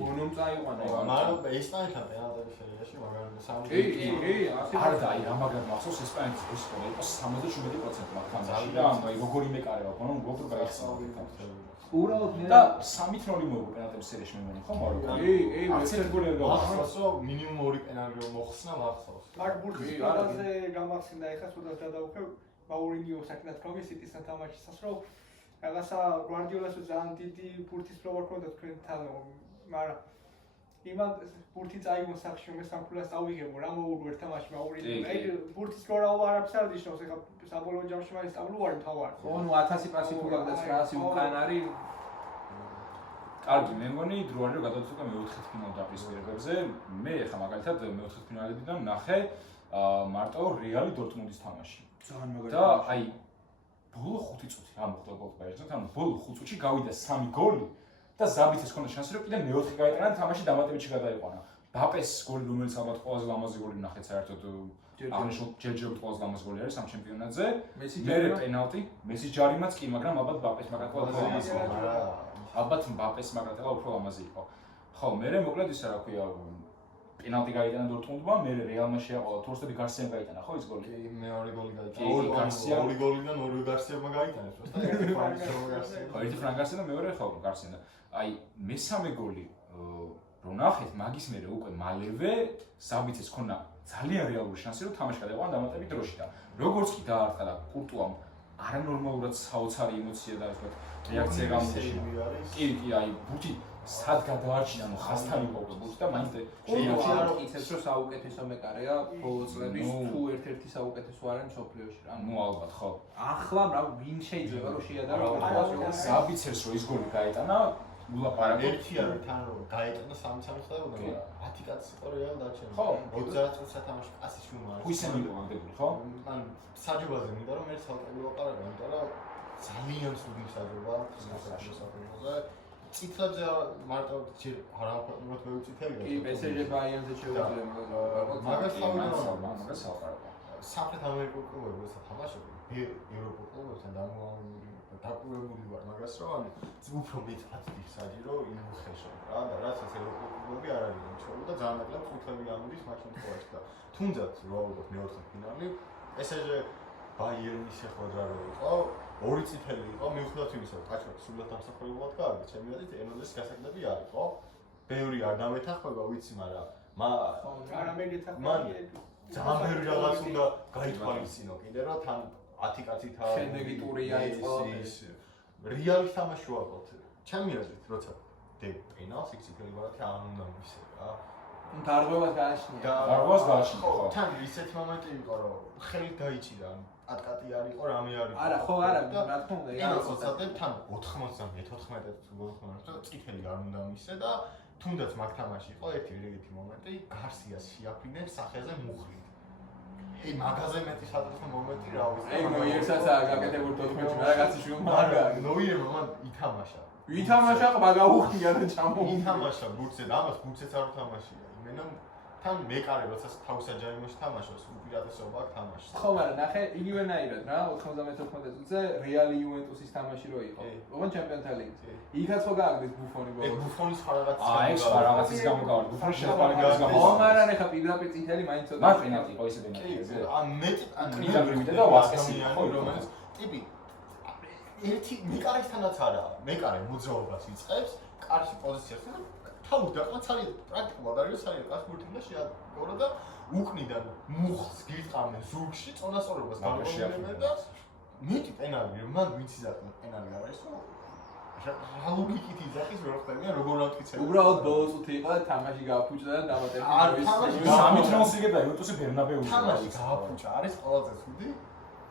ბონომ წაიყვანა. მაგრამ ესპანეთთან პენალტების სერიაში მაგრამ კი, არ და აი რა მაგარ მახსოვს ესპანეთის ეს სკოლა იყო 77% მაგთამაში და აი როგორი მეკარეა ბონო უბრალოდ გაიხსნა. უბრალოდ და 3-0 მოიგო პენალტების სერიაში მე მგონი ხო მაროკო. არც ერთ გოლი არ გავახსოვს. ახსოვსო მინიმუმ ორი პენალტი რომ მოხსნა მახსოვს. მაგ ბურთის ყველაზე გამახსენდა ეხა სულაც გადავუხევ მაურინიო საკნათ კომისიტის თამაშისას რომ რაღაცა გვარდიოლას ძალიან დიდი ბურთის პრობა ჰქონდა თქვენთან, მაგრამ იმან ბურთი წაიგონ სახში მე სამფულას წავიღებო რა მოულო ერთ თამაში მაურინიო. აი ბურთის გორაო არაფერს არ ნიშნავს, ეხა საბოლოო ჯამში მაინც სტაბილური თავარი. ხო, ნუ 1000 პასი თუ გაგდა 900 უკან არის. კარგი, მე მგონი დრო არის რომ გადავიდეთ უკვე მეოთხეთფინალ დაპირისპირებებზე. მე ეხა მაგალითად მეოთხეთფინალებიდან ნახე მარტო რეალი დორტმუნდის თამაში. და აი ბოლო 5 წუთი რა მოხდა გოლბაერზე, ანუ ბოლო 5 წუთში გავიდა 3 გოლი და ზაბიტეს ჰქონდა შანსი რომ კიდე მეოთხე გაეტანა და თამაში დამატებითში გადაიყვანა. ბაპეს გოლი რომელიც ალბათ ყველაზე ლამაზი გოლი ნახეთ საერთოდ აღნიშნულ ჯერჯერობით ყველაზე ლამაზი გოლი არის ამ ჩემპიონატზე. მერე პენალტი, მესის ჯარიმაც კი, მაგრამ ალბათ ბაპეს მაგათლა უფრო ლამაზი იყო. ალბათ ბაპეს მაგათლა უფრო ლამაზი იყო. ხო, მერე მოკლედ ისა რა ქვია პენალტი გაიტანა დორტმუნდმა, მერე რეალმა შეაყოლა თორსტები გარსიამ გაიტანა, ხო ის გოლი? კი, მეორე გოლი გაიტანა. ორი გოლიდან ორივე გარსიამ გაიტანეს, უბრალოდ ერთი ფრანგ გარსია. ხო, ერთი ფრანგ გარსია და მეორე ხო გარსია. აი, მესამე გოლი რო ნახეთ, მაგის მერე უკვე მალევე საბიცეს ქონა ძალიან რეალური შანსი რომ თამაში გადაიყვანა დამატებით დროში და როგორც კი დაარტყა და კურტუამ არანორმალურად საოცარი ემოცია და ასე ვთქვათ რეაქცია გამოსაშინა. კი, აი, ბუთი სად გადაარჩინა, ანუ ხასთან იყო ბუთი და მაინც შეიძლება იცეს რომ საუკეთესო მეკარეა ბოლო წლების თუ ერთ-ერთი საუკეთესო არის მსოფლიოში რა. ნუ ალბათ ხო. ახლა რა ვინ შეიძლება რომ შეადარო საბიცეს რომ ის გოლი გაეტანა ულაპარაკო ერთი არის თან რომ გაეტანა 3-3 ხდებოდა, მაგრამ 10 კაცი იყო რეალ დარჩენილი. ხო, 30 წუთს სათამაშო პასი შუმა არის. ხო ისინი იყო მაგდებული, ხო? ან საჯობაზე მინდა რომ მე ცალკე ვილაპარაკო, იმიტომ რომ ძალიან სუდი საჯობა საფრანგეთზე. ციფრებზე მარტო არ ამხნევთ ვეუწითებია. კი, PSG Bayern-ზე შეუძლია მაგას მაგას საყარება. სამხრეთ ამერიკულ კლუბებში სათამაშოები, ევროპულ კლუბებთან დაკვირვებული ვარ მაგას რომ ანუ უფრო მეტად საჯირო იმხეშო რა და რაც ეს ევროპულ კლუბები არ არის იმჩეულო და ძალიან ნაკლებ წუთები ამოდის მათ შემთხვევაში და თუნდაც რა ვუყოთ მეოთხეფინალი PSG Bayern-ი შეხვედრა რო იყო ორი წითელი იყო მიუხედავად იმისა რომ კაჩო სულად დამსახურებულად გააგე ჩემი აზრით ენოდეს გასაგები არ იყო ბევრი არ დამეთახმება ვიცი მაგრამ არა მე გეთახმები ძალიან ბევრი რაღაც უნდა გაითვალისწინო კიდე რა თან 10 კაცი თან შედეგი ტური აიწყო რეალის თამაში ვარყოთ ჩემი აზრით როცა პენალს იქციფელი ვარათი არ უნდა მისე რა. დარღვევას გააჩნია. დარღვევას გააჩნია, ხო. თან ისეთ მომენტი იყო რომ ხელი დაიჭირა, პატკატი არ იყო, რამე არ იყო. არა, ხო, არა, რა თქმა უნდა, არა, ხოცადე თან 94 და წითელი არ უნდა მისე და თუნდაც მაგ თამაში იყო ერთი მომენტი, გარსიას შეაფრინებს სახეზე მუხლით. ე მაგაზე მეტი საერთო მომენტი რა ვიცი. აი ნოიერსაც გაკეთებულ 14-ში რაღაცა შეგმაგა. ნოიერმა მან ითამაშა. ვითამაშა მაგაუხია და ჩამოვიდა. ითამაშა ბურთზე და ამას ბურთზეც არ უთამაშია. იმენა თან მეკარე როცა თავსაჯაიმოში თამაშობს უპირატესობა აქვს თამაშს. ხო, მაგრამ ნახე, იგივენაირად რა, 94 წუთზე რეალი იუვენტუსის თამაში რო იყო. ოღონდ ჩემპიონთა ლიგაზე. იქაც ხო გააგდეს ბუფონი ბოლოს. ბუფონის სხვა რაღაც ეს სხვა რაღაცის გამო გავარდი. ბუფონის შეფარგალის გამო. ხო, მაგრამ ეხა პირდაპირ წითელი მაინც ცოტა. მათ პენალტი იყო ისე პენალტიზე. ნიდან მივიდა და ვასკესი ხო, რომელიც ტიპი ერთი მეკარესთანაც არა. მეკარე მოძრაობას იწყებს, კარში პოზიციას და თავი დაყაცალი პრაქტიკულად არის საერთოდ კასპურტინდა შეაგორა და უკნიდან მუხს გირტყამენ ზურგში წონასწორობას გამოიყენებენ და მეტი პენალი რომ მან ვიცი ზაკნა პენალი არ არის რომ რა ლოგიკით იძახის ვერ ხდებიან როგორ ამტკიცებენ უბრალოდ ბოლოს წუთი იყო და თამაში გააფუჭდა და დამატებით თამაში 3-0-ს იგებდა იუტუსი ბერნაბეუზე. თამაში გააფუჭა არის ყველაზე ცუდი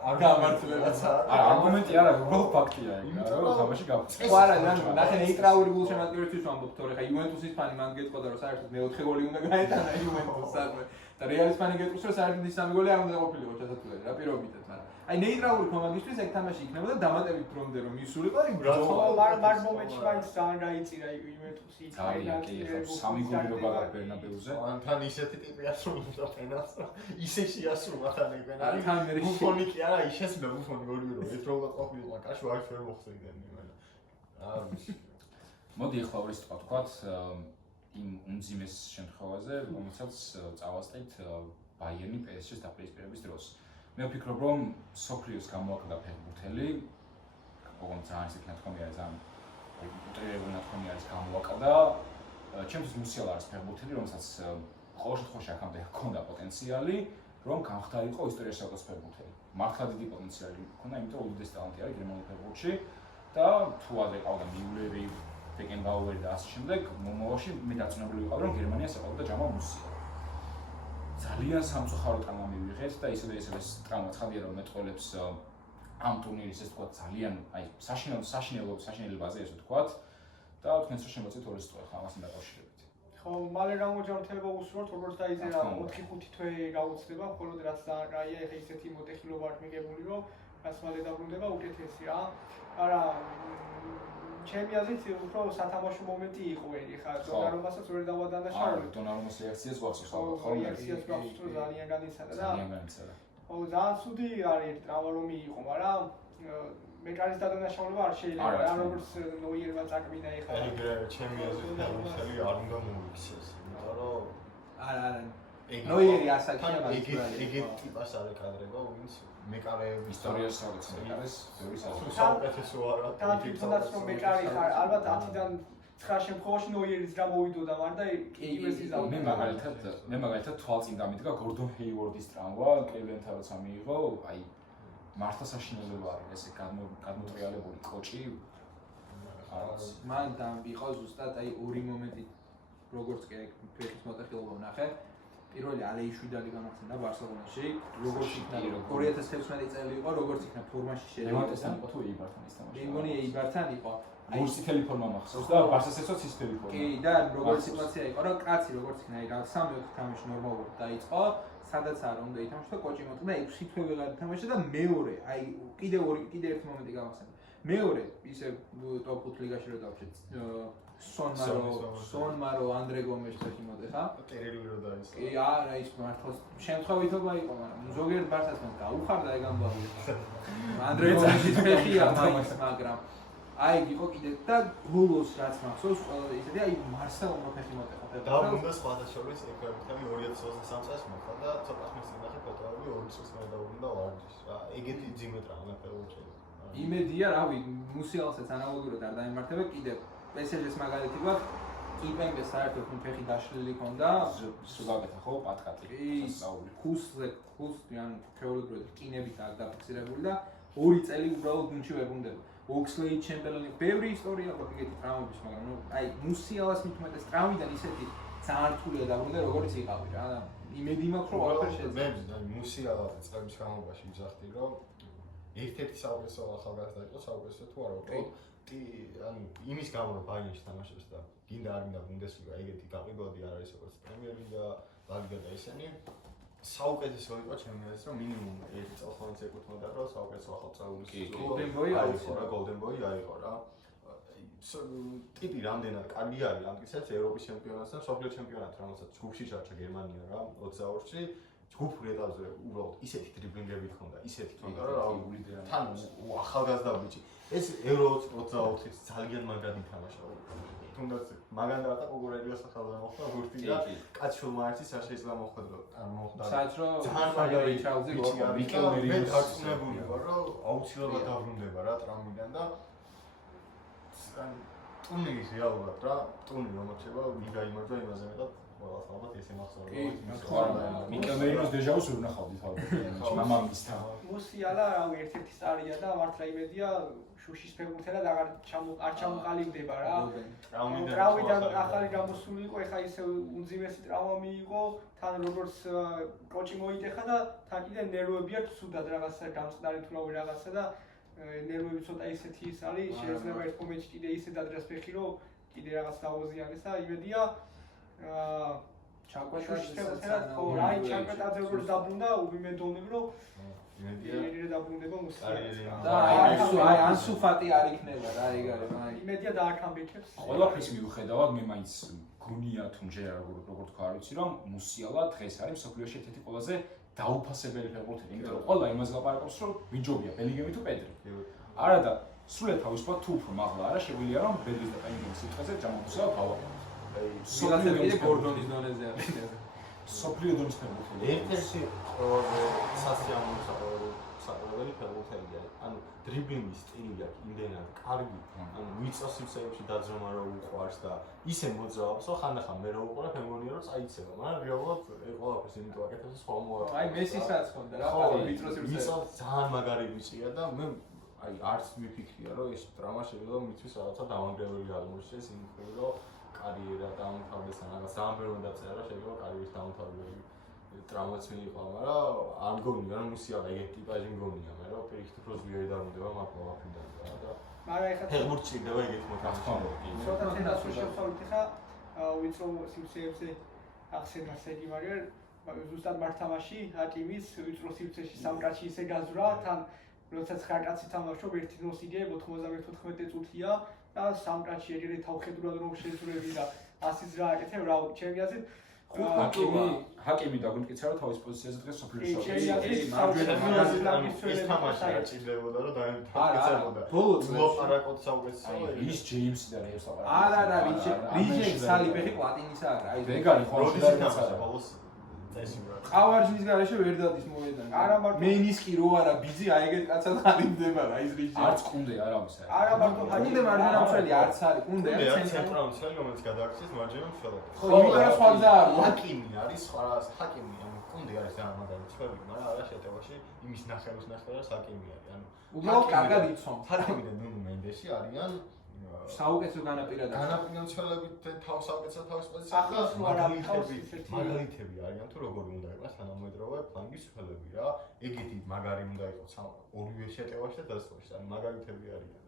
არ გამართლებაცა. არა, არგუმენტი არა, უბრალოდ ფაქტია ეგ, რომ თამაში გავწევს. ხო არა, ნახე ნეიტრალური გულშემატკივრისთვის ვამბობ, თორე ხა იუვენტუსის ფანი მან გეტყოდა რომ საერთოდ მეოთხე გოლი უნდა გაეტანა იუვენტუსს და რეალის ფანი გეტყვის რომ საერთოდ ის სამი გოლი არ უნდა ყოფილიყო ჩასათვლელი რა პირობითად, მაგრამ აი ნეიტრალური კომანდისთვის ეგ თამაში იქნებოდა დამატებით დრომდე რომ მისულიყო იმ მაგ მომენტში მაინც ძალიან გაიწირა იუვენტუსი ძალიან კი, ხო, 3 გოლი რო გაგა ბერნაბეუზე. თან ისეთი ტიპი ასრულებდა პენალს ისე შეასრულა თან ეგ პენალი თან მე ბუფონი კი არა ისესმე ბუფონი გოლი რო ერთდროულად ყოფილიყო კაშო არ ვერ მოხსენდნენ იმენა არ ვიცი მოდი ახლა ორი სიტყვა ვთქვათ იმ უმძიმეს შემთხვევაზე რომელსაც წავასწრით ბაიერნი PSG-ს დაპირისპირების დროს მე ვფიქრობ რომ სოფლიოს გამოაკლდა ფეხბურთელი ოღონდ ძალიან ისეთი ნათქვამი არის ძალიან უტრირებული ნათქვამი არის გამოაკლდა ჩემთვის მუსიალა არის ფეხბურთელი რომელსაც ყოველ შემთხვევაში აქამდე ჰქონდა პოტენციალი რომ გამხდარიყო ისტორიაში საუკეთესო ფეხბურთელი მართლა დიდი პოტენციალი ჰქონდა იმიტომ რომ უდიდესი ტალანტი არის გერმანულ ფეხბურთში და თუ ადრე ყავდა მიულერი ბეკენბაუერი და ასე შემდეგ მომავალში მე დაწუნებული ვიყავ რომ გერმანიას ეყოლოდა ჯამალ მუსიალა ძალიან სამწუხარო ტრაუმა მივიღეთ და ისე და ისე ეს ტრაუმა ცხადია რომ მეტყველებს ამ ტურნირის ეს თქვა ძალიან აი საშინელებაზე ესე თქვა და თქვენც რომ შემოწეთ ორი სიტყვა ხა ამასთან დაკავშირებით ხო მალე გამოჯანმრთელება უსურვოთ როგორც დაიწერა 4-5 თვე გაუწდება მხოლოდ რაც ძალიან კაია ეხა ისეთი მოტეხილობა არ მიღებული რომ რაც მალე დაბრუნდება უკეთესი რა არა ჩემი აზრით უფრო სათამაშო მომენტი იყო ეხა დონარუმასაც ვერ დავადანდა შარლი დონარუმას რეაქციას გვაქვს ხო რეაქციას გვაქვს რომ ძალიან განიცადა და ძალიან განიცადა ხო ძალიან ცუდი არის ტრავმა რომ მიიღო მაგრამ მეკარის დადანაშაულება არ შეიძლება რა როგორც ნოიერმა წაკმინა ეხა ეგ ჩემი აზრით ისელი არ უნდა მოიქცეს იმიტომ რომ არა ნოიერი ასაკია ეგეთ ტიპას არ ეკადრება ვინც მეკარეების ისტორიას საუბრობს მეკარეს ბევრი საუკეთესო არა და თვითონაც რომ მეკარი ხარ ალბათ 10-დან 9 შემთხვევაში ნოიერის რა მოვიდოდა მაგრამ და იმეცი ზავ მე მაგალითად თვალწინ დამიდგა გორდონ ჰეივორდის ტრაუმა კლივლენდთან როცა მიიღო აი მართლა საშინელება არის ესე გადმოტრიალებული კოჭი მან იყო ზუსტად აი ორი მომენტი როგორც კი ფეხის მოტეხილობა ვნახე პირველი ალეიშვიდალი გამახსენდა ბარსელონაში როგორც იქნა 2016 წელი იყო როგორც იქნა ფორმაში შეიძლება ლევანტესთან იყო თუ ეიბართან ის თამაში მე მგონი ეიბართან იყო აი ციფელი ფორმა მახსოვს და ბარსასაც ციფელი ფორმა კი და როგორც სიტუაცია იყო რომ კაცი როგორც იქნა აი 3-4 თამაში ნორმალურად დაიწყო სადაც არ უნდა ითამაშო და კოჭი მოწდა 6 თვე ვეღარ ითამაშა და მეორე აი კიდე ერთი მომენტი გამახსენდა მეორე ისე ტოპ 5 ლიგაში რო დავჭეთ სონმარო ანდრე გომეშს ფეხი მოტეხა ტერილი რო დაიწყო კი არა ის მართლა შემთხვევითობა იყო მაგრამ ზოგიერთ ბარსას მან გაუხარდა ეგ ამბავი ანდრე გომეშის ფეხია მაგრამ აი იყო კიდე და გულოს რაც მახსოვს ისეთი აი მარსელო ფეხი მოტეხა და უნდა სხვათა შორის ეკოემიტები 2023 წელს მოხდა და ცოტა ხნის წინ ნახე ფოტოები 2 წელს მე დაუბრუნდა ვარჯიშს რა ეგეთი ძიმე ტრაუმა ფეხბურთში იმედია რავი მუსიალსაც ანალოგიურად არ დაიმართება კიდე PSG-ს მაგალითი გვაქვს კიპემბე საერთოდ ფეხი დაშლილი ქონდა სულაგეთა ხო პატკატი ხუსზე ანუ თეორიულად კინებით არ დაფიქსირებული და 2 წელი უბრალოდ გუნდში ვერ ბრუნდება. Oxlade ჩემპიონი, ბევრი ისტორია აქვს ეგეთი ტრავმების, მაგრამ ნუ აი მუსიალას მithumetes ტრავმიდან ისეთი ძალიან რთულია დაბრუნდა როგორც იყავი რა და იმედი მაქვს რომ ყველაფერი შეიძლება. მე მუსიალა წლების განმავლობაში ვიძახდი რომ ერთ-ერთი საუკეთესო ახალგაზრდა იყო საუკეთესო თუ არა უბრალოდ ანუ იმის გამო რომ ბაიერნში თამაშობს და გინდა არ გინდა ბუნდესლიგა ეგეთი გაყიდვადი არ არის როგორც პრემიერლიგა, ლა ლიგა და ისინი საუკეთესო იყო ჩემთვის რომ მინიმუმ 1 წელს ხომ ეკუთვნოდა რომ საუკეთესო ახალწლეულის Golden Boy აიყო რა Golden Boy აიყო რა ტიპი რამდენად კარგი არის ამ კიცებს ევროპის ჩემპიონატს და მსოფლიო ჩემპიონატს რომელსაც ჯგუფში ჩარჩა გერმანია რა 22-ში ჯგუფურ ეტაპზე უბრალოდ ისეთი დრიბლინგები თქონდა ისეთი თქონდა რომ თან ახალგაზრდა ბიჭი ეს ევრო 24-ის ძალიან მაგრად ითამაშა თუნდაც მაგან და კოგურელიოს ახალგაზრდა მოხდა გურთი და კაცშულმა ერთის არ შეიძლება მოხდრო არ მოხდა სადაც რომ ძალიან მაგარი ჩალზი მიკელ მე მერიოს დარწმუნებული ვარ რომ აუცილებლად დაბრუნდება რა ტრამვიდან და ტურნირი რეალურად რა ტურნირი მომაჩება ვინ გაიმარჯვა იმაზე მეტად ყველას ალბათ ესე მახსოვს მიკელ მერიოს დეჟავუს ვერ ნახავდი თავი მამამისთან მუსიალა რავი ერთ-ერთი სტარია და მართლა იმედია შუშის ფეხბურთელად არ ჩამოყალიბდება რა ტრავმიდან ახალი გამოსული იყო ეხა ისე უძიმესი ტრავმა მიიღო თან როგორც კოჭი მოიტეხა და თან კიდე ნერვები აქვს სუდად რაღაცა გამწყდარი თუ რაღაცა და ნერვები ცოტა ისეთი ის არის შეიძლება ერთ მომენტში კიდე ისე დადრას ფეხი რომ კიდე რაღაც დაუზიანეს და იმედია ჩაკვეთაძესაც ხო აი ჩაკვეთაძე როგორც დაბრუნდა უბიმედოვნებ რომ იმედია დაბრუნდება მუსიალა და აი ანსუ ფატი არ იქნება რა ეგ არის აი იმედია დააკამბექებს ყველაფრის მიუხედავად მე მაინც გონია თუნჯერ როგორ თქვა არ ვიცი რომ მუსიალა დღეს არის მსოფლიოში ერთ-ერთი ყველაზე დაუფასებელი ფეხბურთელი იმიტომ რომ ყველა იმას ლაპარაკობს რომ ვინჯობია ბელინგემი თუ პედრი არა და სრულად თავისუფლად თუ უფრო მაღლა არა შეგვიძლია რომ ბედრის და პელინგემის სიტყვაზე ჯამოთუსა თავაყო სოფლიო გორდონის დონეზე არის სოფლიო დონის ფეხბურთელი ერთ-ერთი ყველაზე სასიამოვნო საყურებელი ფეხბურთელია ანუ დრიბლინგის სტილი აქვს იმდენად კარგი ანუ მიწასივსეებში დაძრომა რო უყვარს და ისე მოძრაობს რომ ხანდახან მე რო უყურებ მე მგონია რომ წაიცემა მაგრამ რეალურად ყველაფერს იმიტომ აკეთებს სხვა მოაწყო აი მესისაც ხონდა რა მიწა ძალიან მაგარი ბიჭია და მე აი არც მიფიქრია რომ ეს ტრამა შეიძლება მისთვის რაღაცა დამანგრეველი აღმოჩნდეს იმ მხრივ რომ კარიერა დაამთავრდეს ან რაღაც ამბერონ დაწერა რა შეიძლება კარიერის დამთავრებელი ტრამაც მიიღო მაგრამ არ მგონია რომ მუსიალა ეგეთი ტიპაჟი მგონია მე რომ პირიქით უფრო ზვიერი დაბრუნდება მაკვლავაფიდან და მაგრამ ეხლა ფეხბურთი ჭირდება ეგეთი მოთამაშე ცოტა თენას შევსავით ეხლა ვიწრო სივრცეებზე ახსენდა სეგი მაგრამ ზუსტად მართამაში აკიმის ვიწრო სივრცეში სამკაცი ისე გაზრა თან როდესაც ხარკაცი თამაშობ ერთი დროს იგებ 94 წუთია და სამკაცი ეგრე თავხედურად რომ შეძრები და ასიც რა აკეთებ რა ჩემი აზრით ჰაკიმი დაგვიმტკიცა რომ თავის პოზიციაზე დღეს სოფლიოში ის თამაში არ ჭირდებოდა რომ დაემთხელებოდა ბოლო ლოპარაკოთ საუკეთესო ის ჯეიმსი და რეოს არა რიჯენ სალი ფეხი პლატინისა არა აი ვეგანი როდის თამაშა ბოლოს წესი რა ყავარჯნის გარეშე ვერ დადის მოედანი არა მარტო მეინისკი რო არა ბიძი აი ეგეთ კაცად ხარიმდება რა ის რიჯენ არც კუნდე არავის არა მარტო კუნდე მარჯვენა მცველი არც არის კუნდე ცენტრალურ მცველი რომელიც გადააქცეს მარჯვენა მცველი ხო იმიტომ რომ სხვა გზა არ ჰაკიმი არის სხვა ჰაკიმი ანუ კუნდე არის ძალიან მაგარი მცველი მაგრამ არა შეტევაში იმის ნახევრის ნახევარს ჰაკიმი არის ანუ უბრალოდ კარგად იცვამ ჰაკიმი და ნუნუ მენდესი არიან საუკეთესო განაპირადება განაპირობებებით თავს აკეთებს თავის პოზიციაზე ახლოს რო არ ამიყავს მაგალითები არიან თუ როგორი უნდა იყოს თანამედროვე ფლანგის ფლები რა ეგეთი მაგარი უნდა იყოს ორივე შეტევაში და დასწრებში ანუ მაგალითები არიან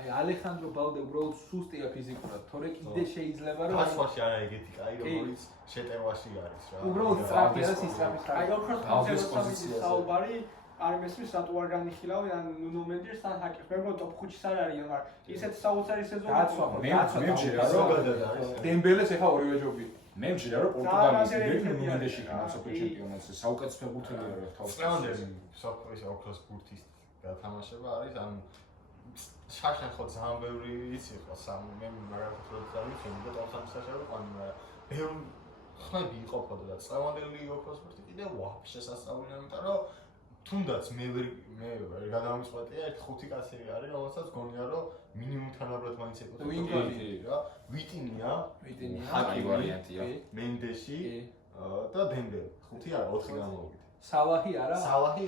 აი ალეხანდრო ბალდე უბრალოდ სუსტია ფიზიკურად თორე კიდე შეიძლება რომ დასწრებში არა ეგეთი კაი რომელიც შეტევაში არის რა უბრალოდ სწრაფია და სისტრამის აი ოქროს პოზიციაზე საუბარი არ მესმის რატო არ განიხილავენ ან ნუნო მენდესს ან ჰაკერს მე მგონი ტოპ 5-ის არ არიან მაგრამ ისეთ საოცარი სეზონი მე მჯერა რომ დემბელეს ეხა ორივე ჯობი მე მჯერა რომ პორტუგალიის ლიგაში ნუნო მენდესი იქნება სოფლიო ჩემპიონატზე საუკეთესო ფეხბურთელია რა თავის წლამდე სოფლის ოქროს ბურთის გათამაშება არის ან შაშან ხო ძალიან ბევრი იცი ხო სამ მე მაგალითად როდის დავიცემ და თავსამსაშარო ყანი ბევრი ხმები იყოფოდა და წლამდელი ოქროს ბურთი კიდე ვაფშე სასწაულია იმიტომ რომ თუნდაც მე ვერ გადავამწყვეტია ერთ 5 კაცი არის რომელსაც გონია რომ მინიმუმ თანაბრად მაინც ეკუთვნის რა ვიტინია ვიტინია ჰაკი ვარიანტია მენდესი და დემბელი 5 არა 4 გამოვიდა სალაჰი არა? სალაჰი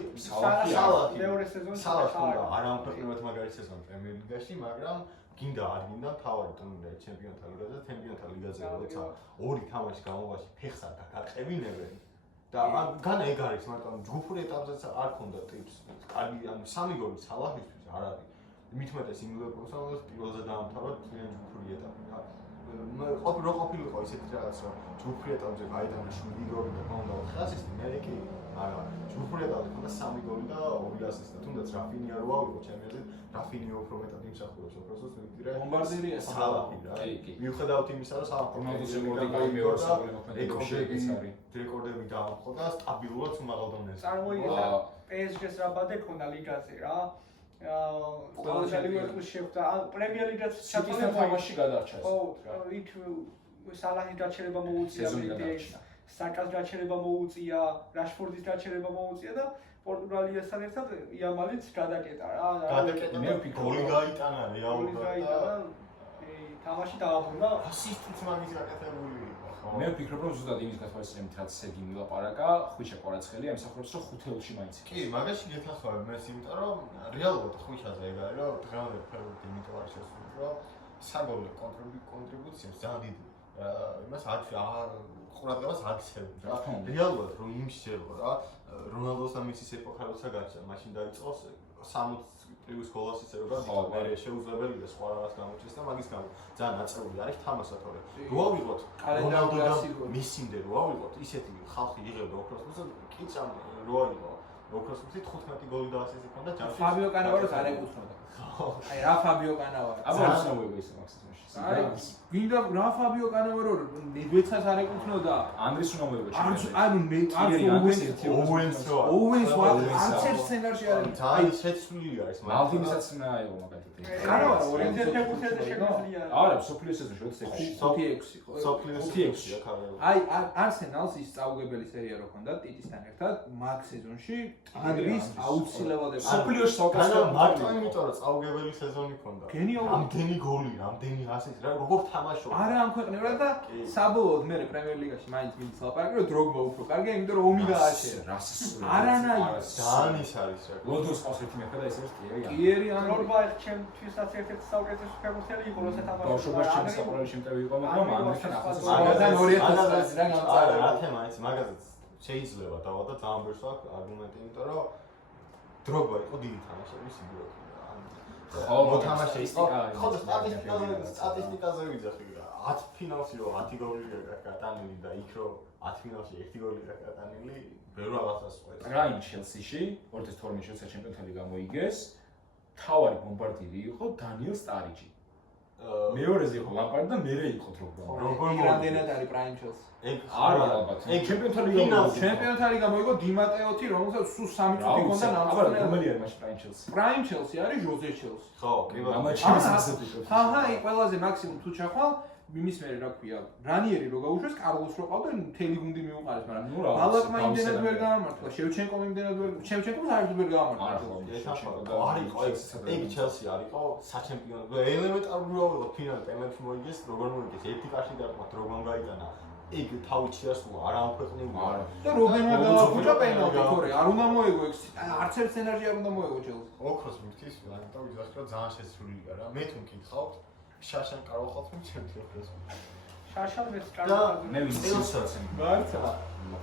მეორე სეზონში სალაჰი არ ამფრინოთ მაგარი სეზონი პრემიერ ლიგაში, მაგრამ გინდა არ გინდა თავარი ტურნირი ჩემპიონთა ლიგაზე და ჩემპიონთა ლიგაზე როცა ორი თამაშის განმავლობაში ფეხს არ დაგაყევინებენ და განა ეგ არის მაგრამ ჯგუფური ეტაპზეც არ ქონდა ტიპს კარგი ანუ 3 გოლი სალაჰისთვის არ არის მithumetes იმ ლივერპულს ამას პირველზე დაამთავრა ძალიან ჯგუფური ეტაპი რა ყოფილიყო ისეთი რაღაც რომ ჯგუფური ეტაპზე გაიტანა 7 გოლი და ქონდა 4 ასისტი მე კი არა ჯგუფური ეტაპზე ქონდა 3 გოლი და 2 ასისტი თუნდაც რაფინია რო ავიღო ჩემპიონატი რაფინია უფრო მეტად იმსახურებს ოქროსს ვიდრე ბომბარდირია სალაჰი რა მიუხედავად იმისა რომ რონალდოზე მორდი მეორე საფეხბურთო მოქმედებაში არის რეკორდები დაამხო და სტაბილურად მაღალ დონეზე წარმოიდგინე PSG-ს რა ბადე ქონდა ლიგაზე რა ყველა ლივერპულს შეხვდა პრემიერ ლიგაც ჩატარებაში თამაში გადარჩა ო იქ სალაჰის გაჩერება მოუწია საკას გაჩერება მოუწია რაშფორდის გაჩერება მოუწია და პორტუგალიასთან ერთად იამალიც გადაკეტა რა გადაკეტა მე ვფიქრობ გოლი გაიტანა რეალურად და თამაში დააბრუნდა ასისტიც მაგის გაკეთებული იყო ხო მე ვფიქრობ რომ ზუსტად იმის გათვალისწინებით რაც სერგი მილაპარაკა ხვიჩა კვარაცხელია იმსახურებს რომ ხუთეულში მაინც კი მაგაში გეთახმები მე იმიტომ რომ რეალურად ხვიჩაზე ეგ არის რომ დღევანდელ ფეხბურთში იმიტომ არის შესული რომ საგოლე კონტრიბუციებს ძალიან დიდი იმას ყურადღებას აქცევენ რა რეალურად რომ იმის შეერგო რა რონალდოს და მესის ეპოქა როცა გაჩნდა მაშინ დაიწყოს 60+ გოლას ისე რომ მე შეუძლებელია სხვა რაღაც გამოჩეს და მაგის გამო ძალიან აწეული არის თამაშა თორე რო ავიღოთ რონალდო და მესინდე რო ავიღოთ ისეთი ხალხი იღებდა ოქროს და კიჭამ რო აიღო ოქროს 15 გოლი და ასეთი ქონდა ჯამში ფაბიო კანავაროს არ ეკუთვნოდა აი რა ფაბიო კანავარო აბა ცნობილი ის მაქსიმუმში გინდა რა ფაბიო კანავარო ნედვეცას არ ეკუთვნოდა ანდრის უნამოებაში ანუ მე ოუენს არც ერთ სცენარში არ არის ძალიან შეცვლილი არის მალდინისაც ნაიო მაგალითად კანავარო ორენჯერ ფეხბურთზე შეგვიძლია არა სოფლიო სეზონში როცა 5-6 ხო სოფლიო აი არსენალს ის წაუგებელი სერია რო ქონდა ტიტისთან ერთად მაგ სეზონში ტიგრის აუცილებლად სოფლიოში საკასო მარტო იმიტომ რომ წაუგებელი სეზონი ქონდა გენიალური რამდენი გოლი რამდენი ასისტი რა როგორ თამაშობდა არა ამ ქვეყნებად და საბოლოოდ მე პრემიერ ლიგაში მაინც მიდის ლაპარაკი რომ დროგბა უფრო კარგია იმიტომ რომ ომი გააჩერა რასის არანაირ ძალიან ის არის რა ლონდონის ყავსეთი მეფე და ეს არის ტიერი კიერი ან დროგბა ჩემთვისაც ერთ-ერთი საუკეთესო ფეხბურთელი იყო როცა ბავშვობაში ჩემი საყვარელი შემტევი იყო მაგრამ ანდრესთან ახალ მაგაზან 2000 წელს რა გამწარა არა რა თემა ის მაგაზეც შეიძლება დავა და ძალიან ბევრს აქვს არგუმენტი იმიტომ რომ დროგბა იყო დიდი თამაშები სიგურად ხო მოთამაშე სტატისტიკა ხო სტატისტიკაზე ვიძახი რა 10 ფინალში რომ 10 გოლი გატანილი და იქ რომ 10 ფინალში 1 გოლი გატანილი ბევრ რაღაცას ყვეს რა იმ ჩელსიში 2012 წელს ჩემპიონთა ლიგა მოიგეს თავარი ბომბარდირი იყო დანიელ სტარიჯი მეორეზე იყო ლამპარდი და მერე იყო დროგბა რამდენად არის პრაიმ ჩელს ეგ არა ალბათ ეგ ჩემპიონთა ლიგა მოიგო ჩემპიონთა ლიგა მოიგო დიმატეოთი რომელსაც სულ 3 წუთი ჰქონდა აბა რომელი არის მაშინ პრაიმ ჩელსი პრაიმ ჩელსი არის ჟოზე ჩელსი ხო კი ბატონო ჰაჰა აი ყველაზე მაქსიმუმ თუ ჩახვალ იმის მერე რა ქვია რანიერი რო გაუშვეს კარლოს რო ყავდა მთელი გუნდი მიუყარეს მაგრამ ბალაკმა იმდენად ვერ გაამართლა შევჩენკომ იმდენად ვერ შევჩენკომ საერთოდ ვერ გაამართლა ეგ ჩელსი არისო საჩემპიონო ელემენტარულად ფინალში პენალტი მოიგეს როგორ მოიგეს ერთი კაში დარტყმა დროგბამ გაიტანა ეგ თავით შეასრულა არ ამქვეყნებულა და რობენმა გააფუჭა პენალტი თორე არ უნდა მოეგო ეგ არც ერთ სცენარში არ უნდა მოეგო ჩელსი ოქროს მისთვის ამიტომ ვიზახი რომ ძალიან შეცვლილია რა მე თუ მკითხავთ შაშან კაროხავთ მე ჩემპიონს შაშან მეც კაროხავ მე ვიცი მარცა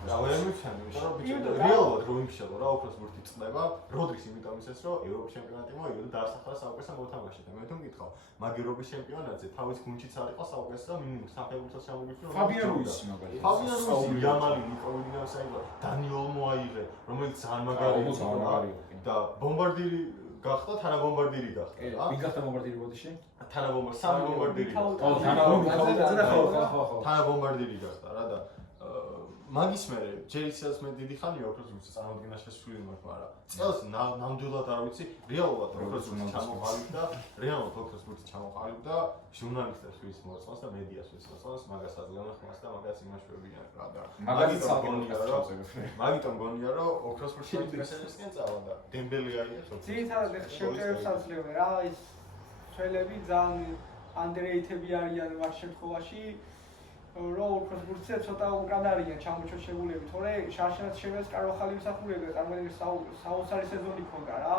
რა ვერ მიცანი რომ რეალურად რომ იმშალო რა ოქროს ბურთი წდება როდრის იმიტომ ისეს რომ ევროპის ჩემპიონატი მოიგო და დაასახლა საუკეთესო მოთამაშედ და მე თუ მკითხავ მაგერობის ჩემპიონატზე თავის გუნდშიც არ იყო საუკეთესო მინიმუმ საფეხბურთო სამოგიწევრო ფაბიო რუისი მაგალითად ფაბიო რუისი იამალი ნიკო ვილიამსი დანიელ მოაიღე რომელიც ძალიან მაგარი და ბომბარდირი გახდა თანაბომბარდირი გახდა რა ვინ გახდა ბომბარდირი ბოდიში თანაბომბარდირი თანაბომბარდირი გახდა რა და მაგის მერე ჯერ ისევ მე დიდი ხანია ოქროს ბურთს წარმოადგენა შესული მაქვს მაგრამ წელს ნამდვილად არ ვიცი რეალურად ოქროს ბურთს ჩამოყალიბდა რეალურად ოქროს ბურთს ჩამოყალიბდა ჟურნალისტებს ვის მოწონს და მედიას ვის მოწონს მაგას აძლევენ ხმას და მაგას იმაშვებიან რა და მაგიტომ გონია რომ ოქროს ბურთს შესაძლებლად წავა და დემბელი არის ძირითადად შევჭერებს აძლევენ რა ის ცველები ძალიან ანდერეიტები არიან მაგ შემთხვევაში რომ უფრო ბურთზე ცოტა უკან არიან ჩამოჩოჩებულები, თორე შარშანაც შემეს კარვახალი მსახურებდა, წარმოიდგინე საოცარი სეზონი ქონდა რა.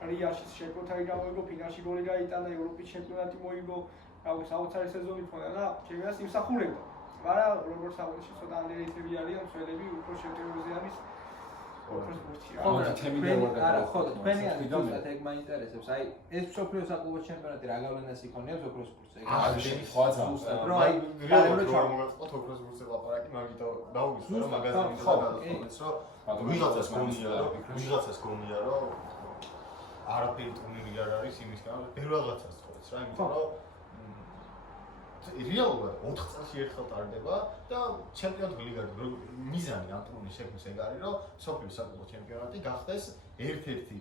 რიაში შეკვეთარი გამოიგო, ფინალში გოლი გაიტანა, ევროპის ჩემპიონატი მოიგო, რავი, საოცარი სეზონი ქონდა და ჩემს იმსახურებდა. მაგრამ როგორც აღნიშნე, ცოტა ანდერეიტები არიან, მსვლელები უფრო შეტევებზე არის. უფრო ბურთი რა. ხო, თქვენი არის ეგ მაინტერესებს. აი, ეს მსოფლიოს საკლუბო ჩემპიონატი რა გავლენას იქონიებს ოქროს ბურთზე? რომ აი რეალურად ჩამოვეწყოთ ოქროს ბურთზე ლაპარაკი, მაგიტომ დაუვიწყო რომ მაგაზინი გადაწყობდეს, რომ ვიღაცას გონია, რომ არაფერი ტურნირი არ არის იმის გამო, ბევრიღაცას თხოვს რა, იმიტომ რომ რეალურად 4 წელში ერთხელ ტარდება და ჩემპიონატური ლიგაში მიზანი ამ ტურნირის შექმნის ეგ არის, რომ მსოფლიოს საკლუბო ჩემპიონატი გახდეს ერთ-ერთი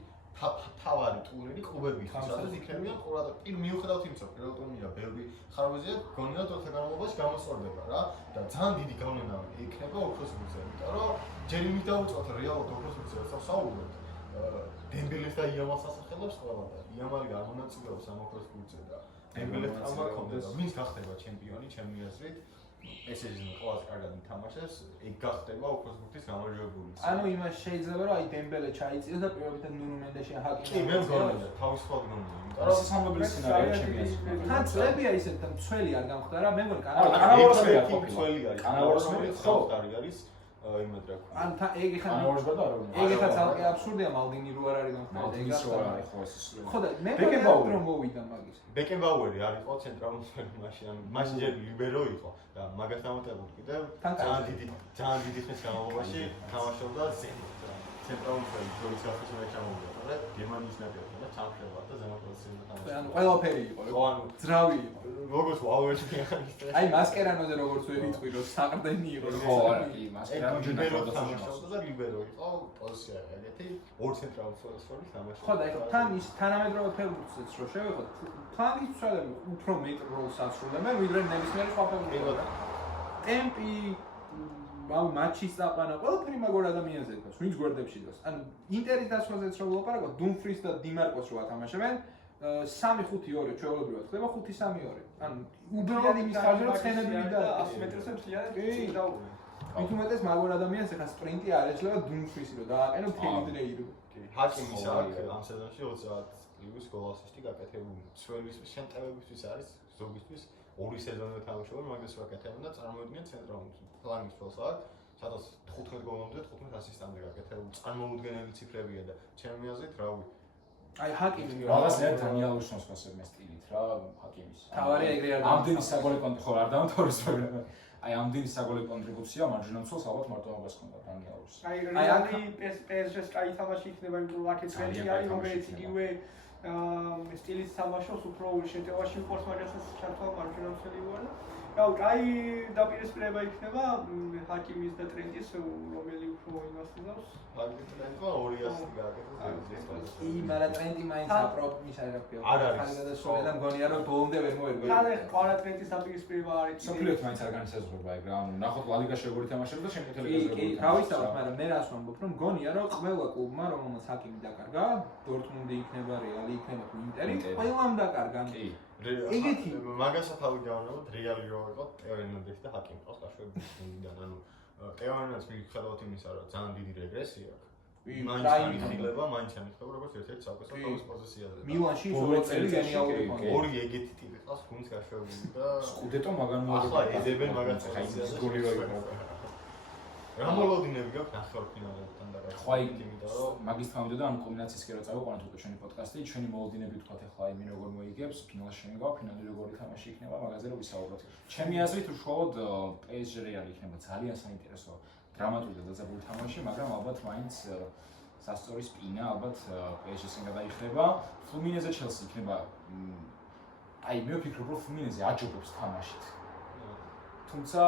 თავარი ტურნირი კლუბებისთვის, სადაც იქნებიან ყურადღება. მიუხედავად იმისა, რომ პირველ ტურნირია ბევრი ხარვეზია, გონია თორე განმავლობაში გამოსწორდება რა და ძალიან დიდი გავლენა იქნება ოქროს ბურთზე, იმიტომ რომ ჯერ იმით დავუწყოთ რეალურად ოქროს ბურთზე ვსაუბრობთ. დემბელეს და იამალს ასახელებს ყველა და იამალი არ მონაწილეობს ამ ოქროს ბურთზე და დემბელეს თამა კონდეს და ვინც გახდება ჩემპიონი, ჩემი აზრით ესეჟი ყველაზე კარგად ითამაშეს, ეგ გახდება ოქროს ბურთის გამარჯვებული. ანუ იმას შეიძლება რომ აი დემბელე ჩაიწიოს და პირველად ნუნუ მენდეში ჰაკი. კი, მე მგონია, თავისუფლად გონია, იმიტომ რომ სამობილი სცენარია ჩემპიონატში. თან წლებია ისეთ მცველი არ გამხდარა, მე მგონი კანავაროსმერი მცველი არის. კანავაროსმერი ხო არის იმად რა ქვია. ან ეგ ხა კანავაროსმერი და ეგ ხა ცალკე აბსურდია მალდინი რო არ არის გამხდარა. ეგ არის ხო ეს. ხო და მე მგონი რომ მოვიდა მაგის. ბეკენბაუერი არ იყო ცენტრალურ მაშინ, ანუ მაშინ ჯერ ლიბერო იყო და მაგას დამატებული კიდევ ძალიან დიდი ხნის განმავლობაში თამაშობდა ცენტრალურ ფერში, როდის ახლა ჩამოვიდა, და გერმანიის ნაკრებთან და ჩამხდება და ზემო პოზიციაზე თამაშობდა. ანუ ყველაფერი იყო, ხო, ანუ ძრავი იყო. როგორც ვაუერში ახალისტე. აი მასკერანოზე როგორც ვერ იტყვი რომ საყრდენი იყო. ხო, არა, კი, მასკერანო ლიბერო თამაშობდა და ლიბერო იყო პოზიცია ეგეთი ორ ცენტრალურ ფერში თამაშობდა. ხო და ეხლა თან ის თანამედროვე ფეხბურთსაც რო შევეხოთ, ფლანგის მცველები უფრო მეტ როლს ასრულებენ, ვიდრე ნებისმიერი სხვა ფეხბურთელი. ტემპი რავი მატჩის წაყვანა, ყველაფერი მაგარ ადამიანზე იყოს, ვინც გვერდებში დგას. ანუ ინტერის დასვაზეც რო ვლაპარაკობ, დუმფრის და დიმარკოს რო ათამაშებენ, 3-5-2 ჩვეულებრივად ხდება 5-3-2. ანუ უბრალოდ იმის ხარჯზე რომ ცხენებივი და 100 მეტრზე მთლიანად წინ მით უმეტეს მაგარ ადამიანს ახლა სპრინტი არ ეძლევა დუმფრისი რო დააყენო თელიძრეირო. კი, ჰაკიმის აქვს ამ სეზონში 30 პლუს გოლ ასისტი გაკეთებული. სველის შემტევებისთვის არის ზოგისთვის 2 სეზონი თამაშობენ, მაგას ვაკეთებენ და წარმოიდგინეთ ცენტრალურ ფლანგის ფოლს აქვს, სადაც 15 გოლამდე 15 ასისტამდე გაკეთებული. წარმოუდგენელი ციფრებია და ჩემი აზრით, რავი. აი ჰაკიმი რაღაცნაირად დანიელ უშნოს გასაგებ სტილით რა ჰაკიმის. თავარი ეგრე არ ამდენი საგოლე კონტროლი ხო არ დამთავრეს პროგრამა. აი ამდენი საგოლე კონტრიბუცია მარჯვენა მცველს ალბათ მარტო მაგას ჰქონდა დანიელ უშნოს. აი რეალი PSG-ს კაი თამაში იქნება, იმიტომ რომ აქ წელი არის, რომელიც იგივე სტილით თამაშობს, უფრო შეტევაში მყავს, მაგასაც ჩართვა მარჯვენა მცველი ვარ და რავი, კაი დაპირისპირება იქნება ჰაკიმის და ტრენტის, რომელი უფრო იმას იზავს. ტრენტმა 200 გააკეთეს. კი, მაგრამ ტრენტი მაინც აპროპის არ აქვს. არ არის. ხალხადასროლე და მგონია რომ ბოლომდე ვერ მოერგო. ხალე ყარა ტრენტის დაპირისპირება არის. სოფლიოთ მაინც არ განისაზღვრება ეგ რა, ანუ ნახოთ ლა ლიგაში როგორი თამაშობს და შემკეთელი გაზრდილი. კი, თავისთავად, მაგრამ მე რას ვამბობ, რომ მგონია რომ ყველა კლუბმა, რომელსაც ჰაკიმი დაკარგა, დორტმუნდი იქნება, რეალი იქნება თუ ინტერი, ყველამ დაკარგა. კი. ეგეთი მაგასაც თავი გავანებოთ, რეალი რო იყო ტეო ერნანდესი და ჰაკიმი ყავს გაშვებიდან, ანუ ტეო ერნანდესი მიუხედავად იმისა, რომ ძალიან დიდი რეგრესია აქვს. მაინც ამიხილება, როგორც ერთ-ერთი საუკეთესო პოზიციაზე. მილანში ორი წელი გენიალური იყო. ორი ეგეთი ტიპი ყავს, გუნდს გაშვებული და სკუდეტო მაგან ახლა ეძებენ მაგას პოზიციაზე. გოლი რო იყო. რა მოლოდინები გაქვს ნახევარფინალებთან და ხო აი მაგის თქმამდე ანუ კომბინაციისკენ რო წავიყვანოთ უკვე ჩვენი პოდკასტი, ჩვენი მოლოდინები ვთქვათ ახლა იმ როგორ მოიგებს, ფინალში შემიგავა, ფინალი როგორი თამაში იქნება, მაგაზე რო ვისაუბროთ. ჩემი აზრით უშუალოდ PSG რეალი იქნება ძალიან საინტერესო დრამატული და დაძაბული თამაში, მაგრამ ალბათ მაინც სასწორი სპინა ალბათ PSG-სგან გადაიხდება. ფლუმინეზე ჩელსი იქნება აი მე ვფიქრობ რომ ფლუმინეზე აჯობებს თამაშით. თუმცა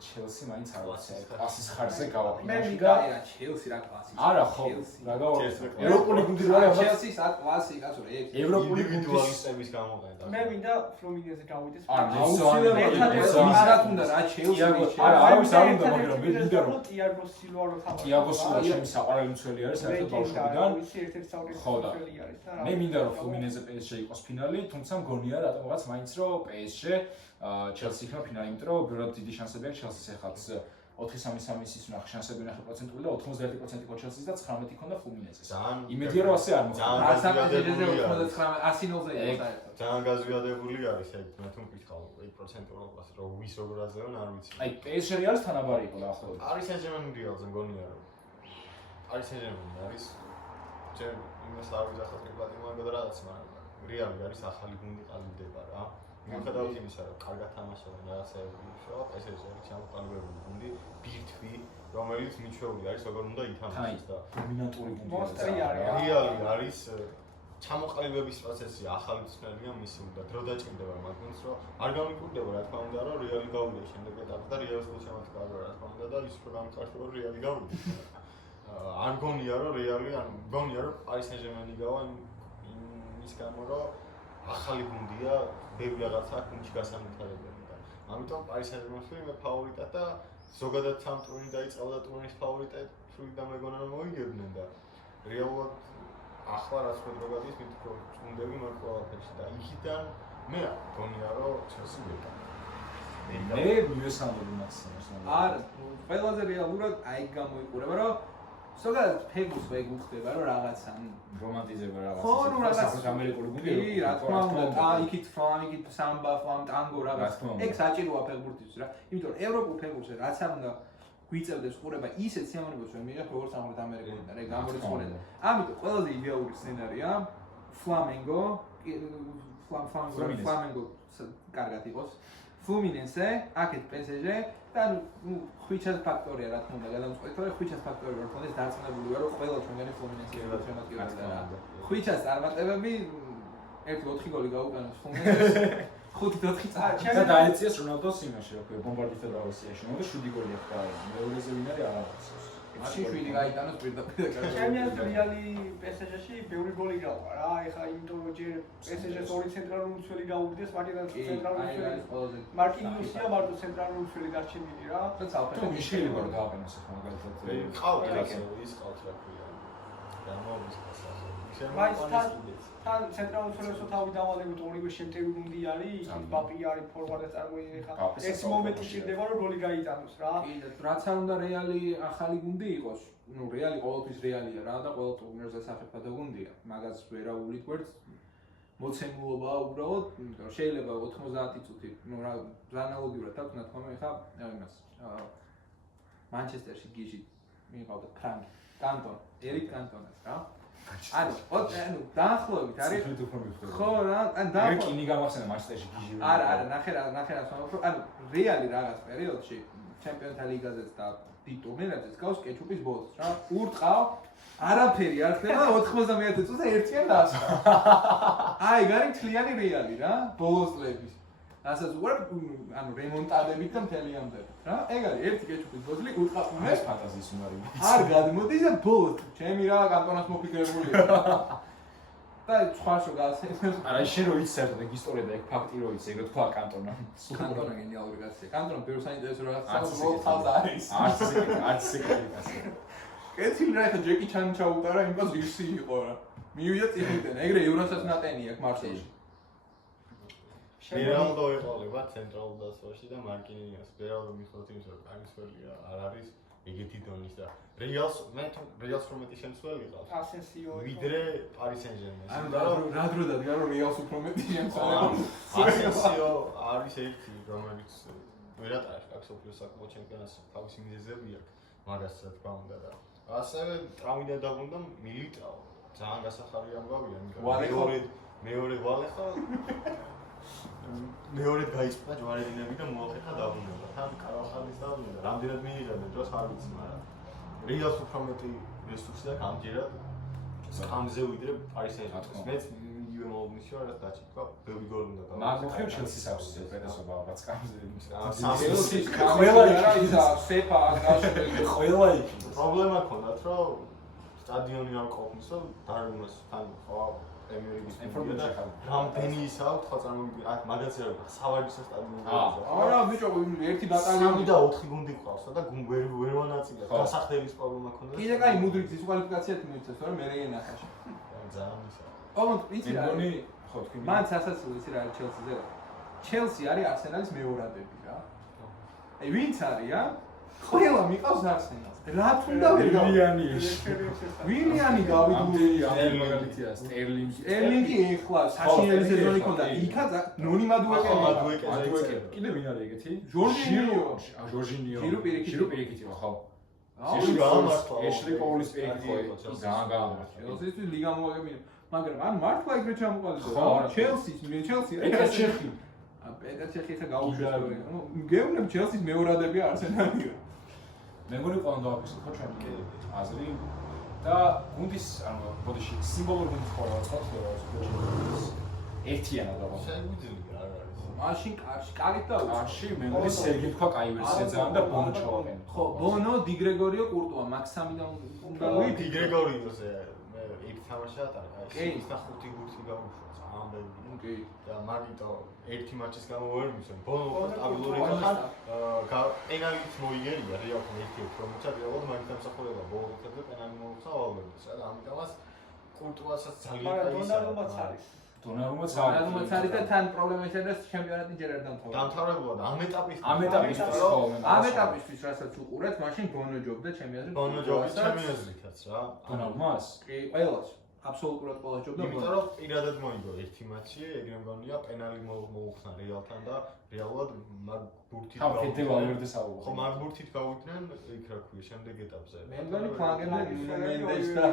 ჩელსი მაინც არ ვიცი, კლასის ხარჯზე მე გავაფინანსე მინდა და რა ჩელსი რა კლასი. არა ხო, რა გავაკეთე. ევროპული გუნდი რა არის? ჩელსის ათ კლასი, კაცო, ევროპული გუნდის ინდივიდუალისტების გამოყენება. მე მინდა ფლუმინენზე გავიდეს. ის რა თქმა უნდა რა ჩელსი არა, არავის არ უნდა, მაგრამ მე მინდა რომ ტიაგო სილვა რო თამაშობს. ტიაგო სილვა ჩემი საყვარელი მცველი არის საერთოდ ბავშვობიდან. ერთ-ერთი საუკეთესო ხო და მცველი არის და მე მინდა რომ ფლუმინენზე PSG იყოს ფინალი, თუმცა მგონია რატომღაც მაინც რომ PSG ჩელსი იქნება ფინალი, იმიტომ რომ უბრალოდ დიდი შანსები აქვს ჩელსის ეხაც 4-3-3-ის უნდა შანსები ნახე პროცენტული და 91% იყო ჩელსის და 19 ქონდა ფლუმინენზეს. იმედია რომ ასე არ მოხდება. ძალიან გაზვიადებული არის ეგ, მე თუ მკითხავ ეგ პროცენტულობას, რომ ვის როგორ აძლევენ, არ ვიცი. აი PSG არის თანაბარი იყო დაახლოებით. არის Saint-Germain Realზე მგონია რომ არის Saint-Germain არის ჯერ იმას არ ვიძახოთ ნებად იმაგო და რაღაც, მაგრამ რეალი არის ახალი გუნდი ყალიბდება რა. მიუხედავად იმისა, რომ კარგად თამაშობენ რაღაცეები, შოა PSG არის ჩამოყალიბებული გუნდი, ბირთვი, რომელიც მიჩვეული არის, როგორ უნდა ითამაშოს და დომინანტური გუნდი მონსტრი არის. რეალი არის ჩამოყალიბების პროცესი ახალი ცნებია მისი და დრო დაჭირდება მაგ გუნდს, რომ არ გამიკვირდება რა თქმა უნდა, რომ რეალი გავიდა შემდეგ ეტაპზე და რეალს მოჩამოყალიბება რა თქმა უნდა და ის უფრო გამიკვირდება რომ რეალი გავიდა. არ გონია რომ რეალი, ან გონია რომ Paris Saint-Germain-ი გავა ის გამო რომ ახალი გუნდია, ბევრი რაღაცა გუნდში გასამართლებელი და ამიტომ Paris Saint-Germain-ი მე ფავორიტად და ზოგადად სამ ტურნირი დაიწყო და ტურნირის ფავორიტები და მეგონა რომ მოიგებდნენ და რეალურად ახლა რაც მოდროგადის მით უფრო წუნდები მაგ ყველაფერში და იქიდან მე გონია რომ ჩელსი ვიყავ. მე მივესალმები მაქსიმუმს. არ ყველაზე რეალურად აი გამოიყურება რომ ზოგადად ფეგუს ვეგ უხდება რომ რაღაცა რომანტიზება რაღაცა. ხო, ნუ რაღაც ამერიკული გუნდი. კი, რა თქმა უნდა, იქით ფლამ, იქით სამბა, ფლამ, ტანგო რაღაც. ეგ საჭიროა ფეგბურთისთვის რა. იმიტომ რომ ევროპულ ფეგბურთზე რაც არ უნდა გვიწევდეს ყურება ისეთ სიამოვნებას რომ მიიღებ როგორც სამხრეთ ამერიკულიდან, ეგ გამორიცხულია. ამიტომ ყველაზე იდეალური სცენარია ფლამენგო, ფლამენგო კარგად იყოს. Fluminense, აქეთ PSG და ნუ ხვიჩას ფაქტორია რა თქმა უნდა გადამწყვეტი, რომ ხვიჩას ფაქტორი რო თქონდეს დარწმუნებული ვარ რომ ყველა ჩვენი Fluminense-ი ჩემპიონატი და ხვიჩას წარმატებები 1-4 გოლი გაუკანოს Fluminense-ს 5-4 წარჩა და დაეციეს რონალდოს იმაში, რა ქვია, ბომბარდისტთა დავასიაში. ნუ 7 გოლი აქვს და მეორეზე ვინ არის აღარც. მაშინ 7 გაიტანოს პირდაპირ და ჩემს რეალი PSG-ში ბევრი გოლი გავა რა. ეხლა იმიტომ რომ ჯერ PSG-ს ორი ცენტრალური მცველი გაუგდეს, მაგიდან ცენტრალური მცველი მარკინიუსია, მარტო ცენტრალური მცველი დარჩენილი რა. და თუ შეიძლება რომ გააყენოს ახლა მაგალითად. ყავთ ის ყავთ რა ქვია. გამოვლის პასაჟი. თან ცენტრალურ მცველებსო თავი დავალებით ორივე შემტევი გუნდი არის, ბაპი არის ფორვარდი წარმოიდგინე ხა. ეს მომენტი შეიძლება რომ გოლი გაიტანოს რა. კი, რაც არ უნდა რეალი ახალი გუნდი იყოს. ნუ რეალი ყოველთვის რეალია რა და ყოველ ტურნირზე საფეხბურთო გუნდია. მაგას ვერაუვლით გვერდს. მოცემულობაა უბრალოდ, იმიტომ რომ შეიძლება 90 წუთი, ნუ რა ანალოგიურად აქვს ნათქვამი ხა იმას. მანჩესტერში გიჟი მიყავდა ფრანკ კანტონ, ერიკ კანტონას რა. ანუ დაახლოებით არის. ხო რა, ან დაახლოებით. კინი გამახსენა მანჩესტერში გიჟი. არა, ნახე რა სვამობ, ანუ რეალი რაღაც პერიოდში ჩემპიონთა ლიგაზეც და დიდ ტურნირებზეც გავს კეჩუპის ბოლოს რა. ურტყავ არაფერი არ ხდება 91 წუთზე ერთიან დაასვა. აი, გარი მთლიანი რეალი რა, ბოლოს წლების. ასაც უარ ანუ რემონტადებით და მთელი ამდენი რა. ეგ არის ერთი კეჩუპის ბოზლი ურტყავ ეს ფანტაზიის უნარი. არ გადმოდის და ბოლოს ჩემი რა კანტონას მოფიქრებულია. და სხვაშო გასცემ. არა, შენ რო იცი საერთოდ ეგ ისტორია და ეგ ფაქტი რო იცი, ეგ რო თქვა კანტონა. კანტონა გენიალური კაცია. კანტონა ბევრ საინტერესო რაღაცას მოხავს არის. არც სიკრეტი. კეთილი რა, ხა ჯეკი ჩანი ჩაუტარა, იმას ვირსი იყო რა. მივიდა წინიდან, ეგრე ევროსაც ნატენი აქვს მარსელში. რონალდო ეყოლება ცენტრალურ დასვაში და მარკინიოს. რონალდო მიხოთ იმის რომ კანცელია არ არის ეგეთი დონის და რეალს პრომეტი შემცველი ყავს. ასენსიო ვიდრე Paris Saint-Germain. ანუ რა დრო დადგა რომ რეალს უფრო მეტი შემცველი. ასენსიო არის ერთი რომელიც ვერატარებს აქვს ოფიოს საკუთარ ჩემპიონატს თავისი მიზეზები აქვს. მაგას რა თქმა უნდა და ასევე ტრავმიდან დაბრუნდა მილიტაო. ძალიან გასახარია მგავია, მეორე ვალეხა მეორედ გაიწვა ჯვარედინები და მოახერხა დაბრუნება. თან კარვახალის დაბრუნება. რამდენად მიიღებდა დროს არ ვიცი, მაგრამ რეალს უფრო მეტი რესურსი აქვს ამჯერად. სკამზე ვიდრე Paris Saint-Germain. მეც იგივე იმისი ვარ, რაც დაჭიქვა, ბევრი გოლი უნდა გავაკეთო. მაგხევ ჩელსის აქვს პრეტესობა ალბათ კამზე. ჩელსის ყველა არა ისა სეფა აგრაშები ყველა იქ. პრობლემა ქონდათ, რომ სტადიონი არ ყოფნის, რომ დარგუნოს თან ხო პრემიერლიგის ინფორმაცია ხარ. რამდენი ისაა, თქვა წარმოვიდგინე, აი მაგაზია რა, სავარჯიშო სტადიონი. არა ბიჭო ერთი სამი ბატალიონი და 4 გუნდი ყავსა და ვერ ვანაწილე. გასახდების პრობლემა ქონდა. კიდე კაი მუდრიც დისკვალიფიკაციად მოიცეს, თორემ მე ენახაში. ძალიან ისა. ოღონდ იცი რა მეგონი ხო თქვი. მან სასაცილო იცი რა არის ჩელსიზე. ჩელსი არის არსენალის მეორადები რა. აი ვინც არის რა? ყველა მიყავს არსენალს. რა თუნდა ვერ ვილიანი ვილიანი გავიდური მაგალითია სტერლინგი ერლინგი ეხლა საშინელი სეზონი ქონდა იქა ნონი მადუეკე კიდე ვინ არის ეგეთი ჟორჟინიო ჟირო პირიქითი ხო ეშლი გამართლა ეშლი პაულის პირიქითი ხო ძალიან გამართლა ჩელსისთვის ლიგა მოაგებინა მაგრამ ან მართლა ეგრე ჩამოყალიბდა ხო ჩელსი პეტერ ჩეხი პეტერ ჩეხი ხა გაუშვებია გეუბნებ ჩელსის მეორადებია არსენალია მე მგონი ყველამ დავაფიქსირე ხო ჩვენი აზრი და გუნდის ანუ ბოდიში სიმბოლური გუნდის ხოლმე ვაწყობთ ერთიანად დავაფიქსირე შეგვიძლია არ არის მაშინ კარში და არში მე მგონი სერგი თქვა კაი ვერსია ძალიან და ბონო ჩავაყენე ხო ბონო დი გრეგორიო კურტუა მაქსამიდან უნდა ვიდ დი გრეგორიოზე მე იქ თამაშია და აი ის და 5 გუნდი გაუშვა ამბები და მაგიტო ერთი მაჩის გამო ვერ მისვენ ბონო სტაბილური ხარ პენალით მოიგერია რეალთან ერთ-ერთ რომელსაც რეალურად მაგით ამსახურება ბოლოზე და პენალი მოუხსნა ვალვერდეს რა ამიტომაც კულტურასაც ძალიან კაი არის დონარუმაც არის და თან პრობლემა ის არის ჩემპიონატი ჯერ არ დამთავრებულა და ამ ეტაპისთვის რასაც უყურეთ მაშინ ბონო ჯობდა ჩემპიონატი ბონო ჯობდა ჩემპიონატიც რა დონარუმას კი ყველას აბსოლუტურად ყველას ჯობდა იმიტომ რომ პირადად მოიგო ერთი მატჩი ეგრე მგონია პენალი მოუხსნა რეალთან და რეალურად მაგ ბურთით გავხდე ვალვერდეს აუღო ხო მაგ ბურთით გავიდნენ იქ რა ქვია შემდეგ ეტაპზე მე მგონი ფლანგები ნუნენდეს და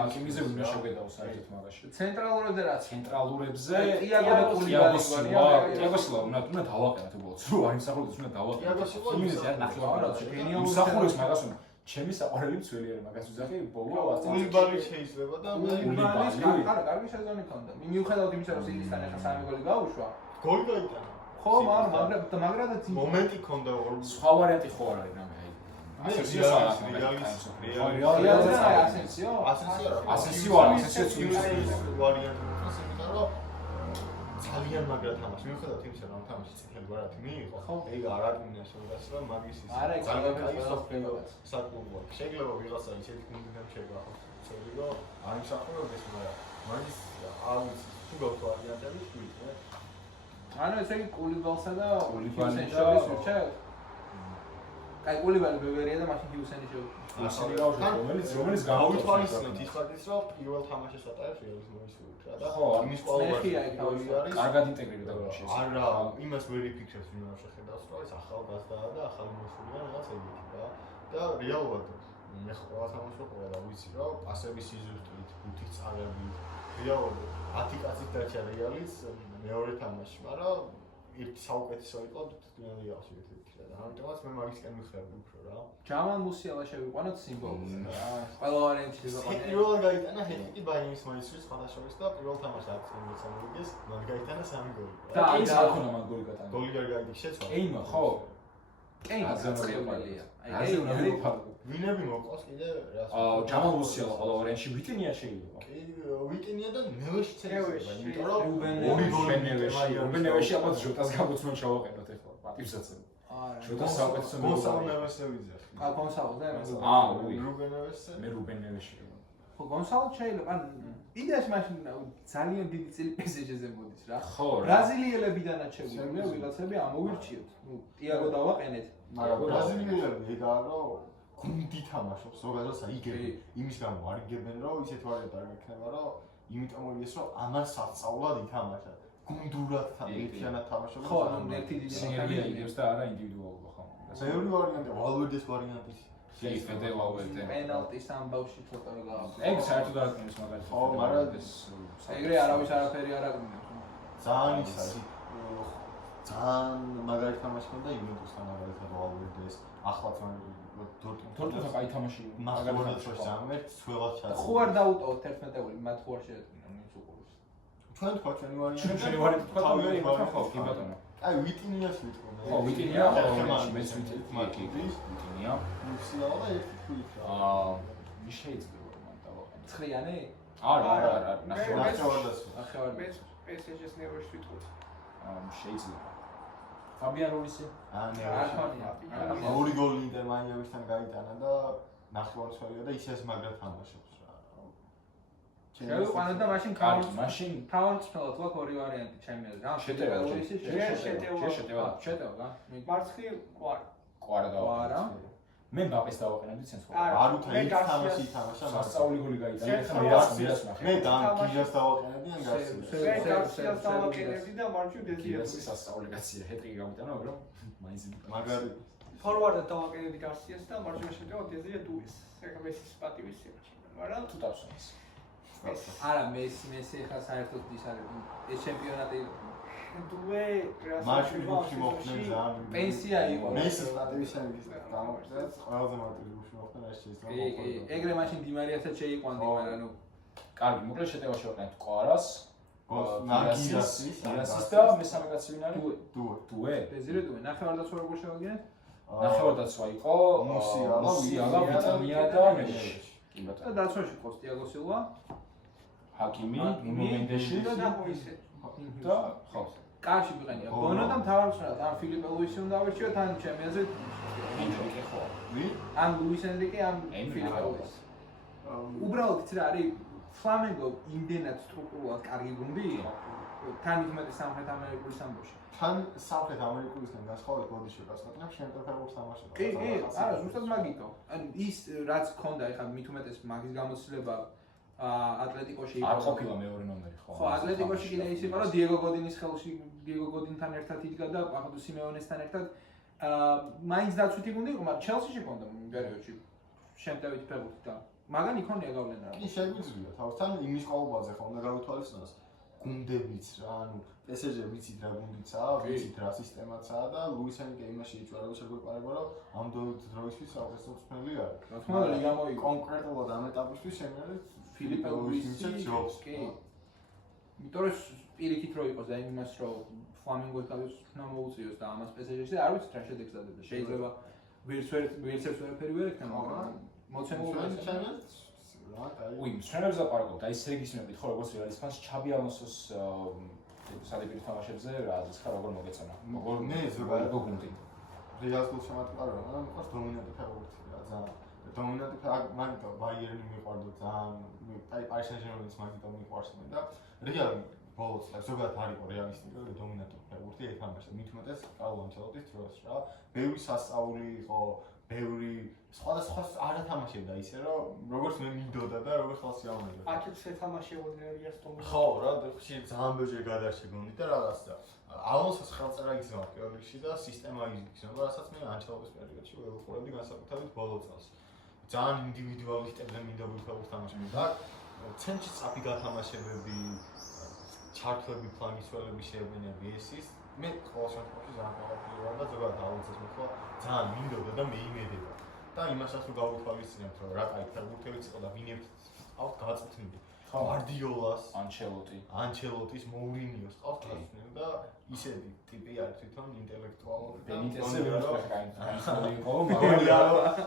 ჰაკიმიზე ვინმე შეგედაო საერთოდ მაგაში ცენტრალურებზე რა ცენტრალურებზე ტიაგო და კულიბალი ტიაგო სილვა უნდა დავაყენოთ უბრალოდ რო არ იმსახურებს უნდა დავაყენოთ ტიაგო სილვა იმის არ ნახევარად იმსახურებს მაგას უნდა ჩემი საყვარელი მცველი არის მაგას ვიზახი ბოლო კულიბალი შეიძლება და კულიბალი კარგი სეზონი ქონდა მიუხედავად იმისა რომ სიტისთან ახლა 3 გოლი გაუშვა გოლი გაიტანა ხო მაგრამ მომენტი ქონდა სხვა ვარიანტი ხო არ არის რამე ძალიან მაგრა თამაში. მიუხედავად იმისა, რომ თამაში წითელი ვარათი მიიღო, ეგ არ აღინიშნა შემდგას, რომ მაგის ის ძალიან კაი საკლუბოა. შეიძლება ვიღაცა ისეთი გუნდიდან შეგახო. შეიძლება არ იმსახურებდეს, მაგრამ მაგის არის თუ გაქვს ვარიანტები თქვით, ანუ ესე იგი კულიბალსა და ჰიუსენის შორის ვირჩევთ? კაი კულიბალი ბევრია და მაშინ ჰიუსენი შევხვდით. რომელიც გავითვალისწინეთ ის ფაქტიც, რომ პირველ თამაშს ატარებს რეალის მოისურვით რა და იმის კვალიფიკაცია არის კარგად ინტეგრირდა გუნდში. არა, იმას ვერ იფიქრებს ვინ არ შეხედავს, რომ ეს ახალგაზრდაა და ახალი მოსულია რაღაც ეგეთი და რეალურად მე ყველა თამაშს ვყურე და ვიცი რომ პასების სიზუსტით, ბუთის წაღებით რეალურად 10 კაცის დარჩა რეალის მეორე თამაში, მაგრამ ერთი საუკეთესო იყო თვითონ რეალში ვეთქი და ამიტომაც მე მაგისკენ მიხვდები უფრო რა. ჯამალ მუსიალა შევიყვანოთ სიმბოლოს რა. ყველა ვარიანტი შევიყვანოთ. პირველად გაიტანა ჰეტიკი ბაინის მაისრის სხვადასხვა და პირველ თამაშს აქვს მოგეს, მაგ გაიტანა 3 გოლი. და ის არ ქონა მაგ გოლი გატანა. გოლი არ გაიგე შეცვალა. კეიმა ხო? კეიმა გაწევალია. აი ეს ვინები მოყავს კიდე რას? ჯამალ მუსიალა ყველა ვარიანტში ვიტენია შეიძლება. კი, ვიტენია და ნევეში წერია, იმიტომ რომ ორი გოლი რუბენევეში ალბათ ჟოტას გამოცნო ჩავაყენოთ ახლა პატივსაცემ. ჟოტას საუკეთესო გონსალოვესე ვიძახი. გონსალო და რუბენევესე. მე რუბენევეში. ხო გონსალო შეიძლება ან იდეაში მაშინ ძალიან დიდი წილი PSG-ზე მოდის რა. ხო. ბრაზილიელებიდანაც შეგვიძლია ვიღაცები ამოვირჩიოთ. ნუ ტიაგო დავაყენეთ. მაგრამ ბრაზილიელები ეგაა რომ გუნდი თამაშობს, ზოგადად აიგებენ. იმის გამო არ იგებენ რომ ისეთ ვარიანტი არ გექნება რომ იმიტომ მოიეს რომ ამას სასწაულად ითამაშა. გუნდურად ერთიანად თამაშობს. ხო, ანუ ერთი დიდი სინერგია იგებს და არა ინდივიდუალობა ხო. ბევრი ვარიანტი, ვალვერდეს ვარიანტი. შეიძლება ვალვერდე. პენალტის ამბავში ცოტა რა გააქვს. ეგ საერთოდ არ აქვს მაგალითად. ხო, მაგრამ ეგრე არავის არაფერი არ აქვს. ძალიან ის არის. ძალიან მაგარი თამაში ქონდა იუვენტუსთან მაგალითად ვალვერდეს ახლაც თორტმუნდთან კაი თამაში მაგალითად შეიძლება ცველად ჩაწერა ხო არ დაუტოვოთ 11-ეული მათ ხო არ შეედგინა მის უყურს ჩვენ თქვა ჩვენი ჩვენი ვარიანტი თქვა თავი ხო კი ბატონო აი ვიტინიას ვიტყო ხო ვიტინია მეც ვიტინია მუსიალა და ერთი თვით მის შეიძლება რომ დავაყენო ცხრიანი არა ნახევარდაცვა ახევარდაცვა მე PSG-ს ნევერს ვიტყოდ. შეიძლება ფაბიან რუისი არქონია ორი გოლი ინტერ მაიამისთან გაიტანა და ნახევარცვალია და ისე მაგრად თამაშობს რა. შევიყვანოთ და მაშინ მაშინ თავისუფლად ვაქვს ორი ვარიანტი ჩემი აზრით. ან შეტევა შეტევა. მარცხი ყვარ. ყვარა და მე მბაპეს დავაყენებდი ცენტრალურ. არ უთა იქ თამაში ითამაშა სასწაული გოლი გაიტანა ეხლა მერას ნახე. მე გიჟას დავაყენებდი ან გარსიას. მე გარსიას დავაყენებდი და მარჯვნივ დეზიას. სასწაული კაცია, ჰეტრი გამიტანა, მაგრამ მაინც მაგარი ფორვარდად დავაყენებდი გარსიას და მარჯვენა შეტევა დეზია დუის. ეხლა მესის პატივის სიმაში. მაგრამ თუ დავსვენს. არა მესი ხა საერთოდ ის არის ეს ჩემპიონატი დუე მარჯვენა ჯგუფში მოხდნენ ძალიან პენსია იყო მესის პატივისცემის გამოგწევს ყველაზე მარტივი ჯგუფში მოხდნენ ეს შეიძლება ეგრე მაშინ დიმარიასაც შეიყვანდი მაგრამ ნუ კარგი მოკლედ შეტევა შევყენეთ ყვარას ნაგიზასის და მესამე კაცი ვინ არის დუე დეზირე დუე ნახევარდაცვა როგორ შევაგინეთ ნახევარდაცვა იყო მუსიალა ვიტინია და მეში კი და ბატონო დაცვაში ყავს ტიაგო სილვა ჰაკიმი ნუნო მენდეში და მოისე. და ხო კარში ვიყენია ბონო და მთავარსარდ ან ფილიპე ლუისი უნდა ავირჩიოთ ან ჩემი აზრით ენრიკე ხო ან ლუის ენრიკე ან ფილიპე ლუისი უბრალოდ იცი რა არის ფლამენგო იმდენად სტრუქტურულად კარგი გუნდი იყო თან მithumetes სამხრეთ ამერიკული სამბოში თან სამხრეთ ამერიკულისგან განსხვავებით ბოდიში გასაკეთებ შემტეფებულს თამაშობს კი არა ზუსტად მაგითო ან ის რაც ქონდა ეხლა მithumetes მაგის გამოცდილება ატლეტიკოში არ ყოფილა მეორე ნომერი ხო ხო ატლეტიკოში კიდე ის იყო რომ დიეგო გოდინის ხელში დიეგო გოდინთან ერთად იდგა და ახლა სიმეონესთან ერთად მაინც დაცვითი გუნდი იყო მაგრამ ჩელსიში ქონდა პერიოდში შემტევით ფეხბურთი და მაგან იქონია გავლენა კი შეგვიძლია თავთან იმის ყოლობაზე ხო უნდა გავითვალისწინოს გუნდებიც რა ანუ PSG ვიცით რა გუნდიცაა ვიცით რა სისტემაცაა და ლუის ენრიკე იმაში იჭვარება შეგვეყარება რომ ამ დროისთვის საუკეთესო მსმენელი არის რა თქმა უნდა ლიგა მოიგო კონკრეტულად ამ ეტაპისთვის შემიძლია ფილიპე ლუისი ჯობს კი იმიტომ რომ პირიქით რო იყოს და იმას რომ ფლამენგოს თავის უნდა მოუწიოს და ამას PSG-ში არ ვიცით რა შედეგსადებს შეიძლება ვერც ვერაფერი ვერ ექნება მაგრამ მოცემულობა უი მშვენებს დაპარაკობთ აი სერგისმებით ხო როგორც რეალის ფანს ჩაბი ალონსოს სადებიუტო თამაშებზე რა აზრის ხარ როგორ მოგეწონა მე ზოგადად გუნდი რეალს შემატყარო მაგრამ მყავს დომინანტი ფეხბურთი რა ძალიან დომინანტი მაგიტო ბაიერნი მიყვარდა ძალიან აი პარი სენ-ჟერმენის მაგიტო მიყვარს მე და რეალი ბოლოს ზოგადად არ იყო რეალისტური დომინანტი ფეხბურთი ეთამაშა მithumetes კარლო ანჩელოტის დროს რა ბევრი სასწაული იყო ბევრი სხვადასხვა არ ეთამაშებდა ისე რომ როგორც მე მინდოდა და როგორ ხალხი ამბობდა აქაც ეთამაშებოდნენ რიას დომინანტი ხო რა ხში ძალიან ბევრი გადარჩე გონდი და რაღაც და ალონსოს ხელწერა იგზნობა პირველ რიგში და სისტემა იგზნობა რასაც მე ანჩელოტის პერიოდში ველუყურებდი განსაკუთრებით ბოლო წელს ძალიან ინდივიდუალისტებზე მინდა ვიფხებოდ თამაშები და ცენტრში წაფი გათამაშებები ჩართლები ფლანგისველები შეებინები ესის მე ყოველ შემთხვევაში ძალიან ყოველდღიური ვარ და ზოგადად ალონსოს მოხდა ძალიან მინდოდა და მე იმედება და იმასაც რომ გავითვალისწინებთ რომ რა კაი ფეხბურთელიც იყო და ვინებს ყავთ გაწვრთნილი გვარდიოლას ანჩელოტის მოურინიოს ყავთ გაწვრთნილი და ისეთი ტიპი არის თვითონ ინტელექტუალური ბენიტესზე ვერ განსხვავებული იყო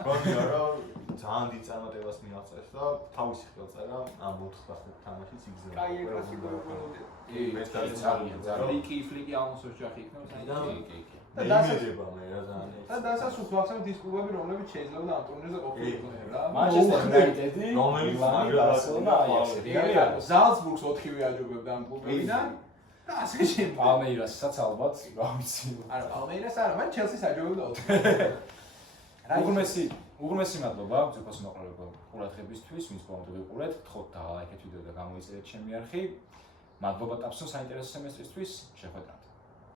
გონია რომ ძალიან დიდ წარმატებას მიაღწევს და თავისი ხელწერა ამ 4-5 თამაშიც იგზავნა. კაი კლასიკო გოლები. კი, ძალიან. ლიკი ფლიკი ალონსოს ჯახი იქნება. კი. და იმედება მე რა ძალიან. და დასასრულს ვახსენებ ის კლუბები, რომლებიც შეიძლება ამ ტურნირზე ყოფილიყო რა. Manchester United-ი, რომელიც Barcelona, Ajax. Salzburg-ს 4-ვე აჯობებდა ამ კლუბებიდან. და ასე შემდეგ. Palmeiras-საც ალბათ, რა ვიცი. არა, Palmeiras არა, მან Chelsea-ს აჯობებდა 4-ვე. უღრმესი მადლობა ძვირფას ყურადღებისთვის, ვინც ბოლომდე ვიყურეთ, გთხოვთ დალაიქეთ ვიდეო და გამოიწერეთ ჩემი არხი. მადლობა ტაფსონ საინტერესო სემესტრისთვის, შეხვედრამდე.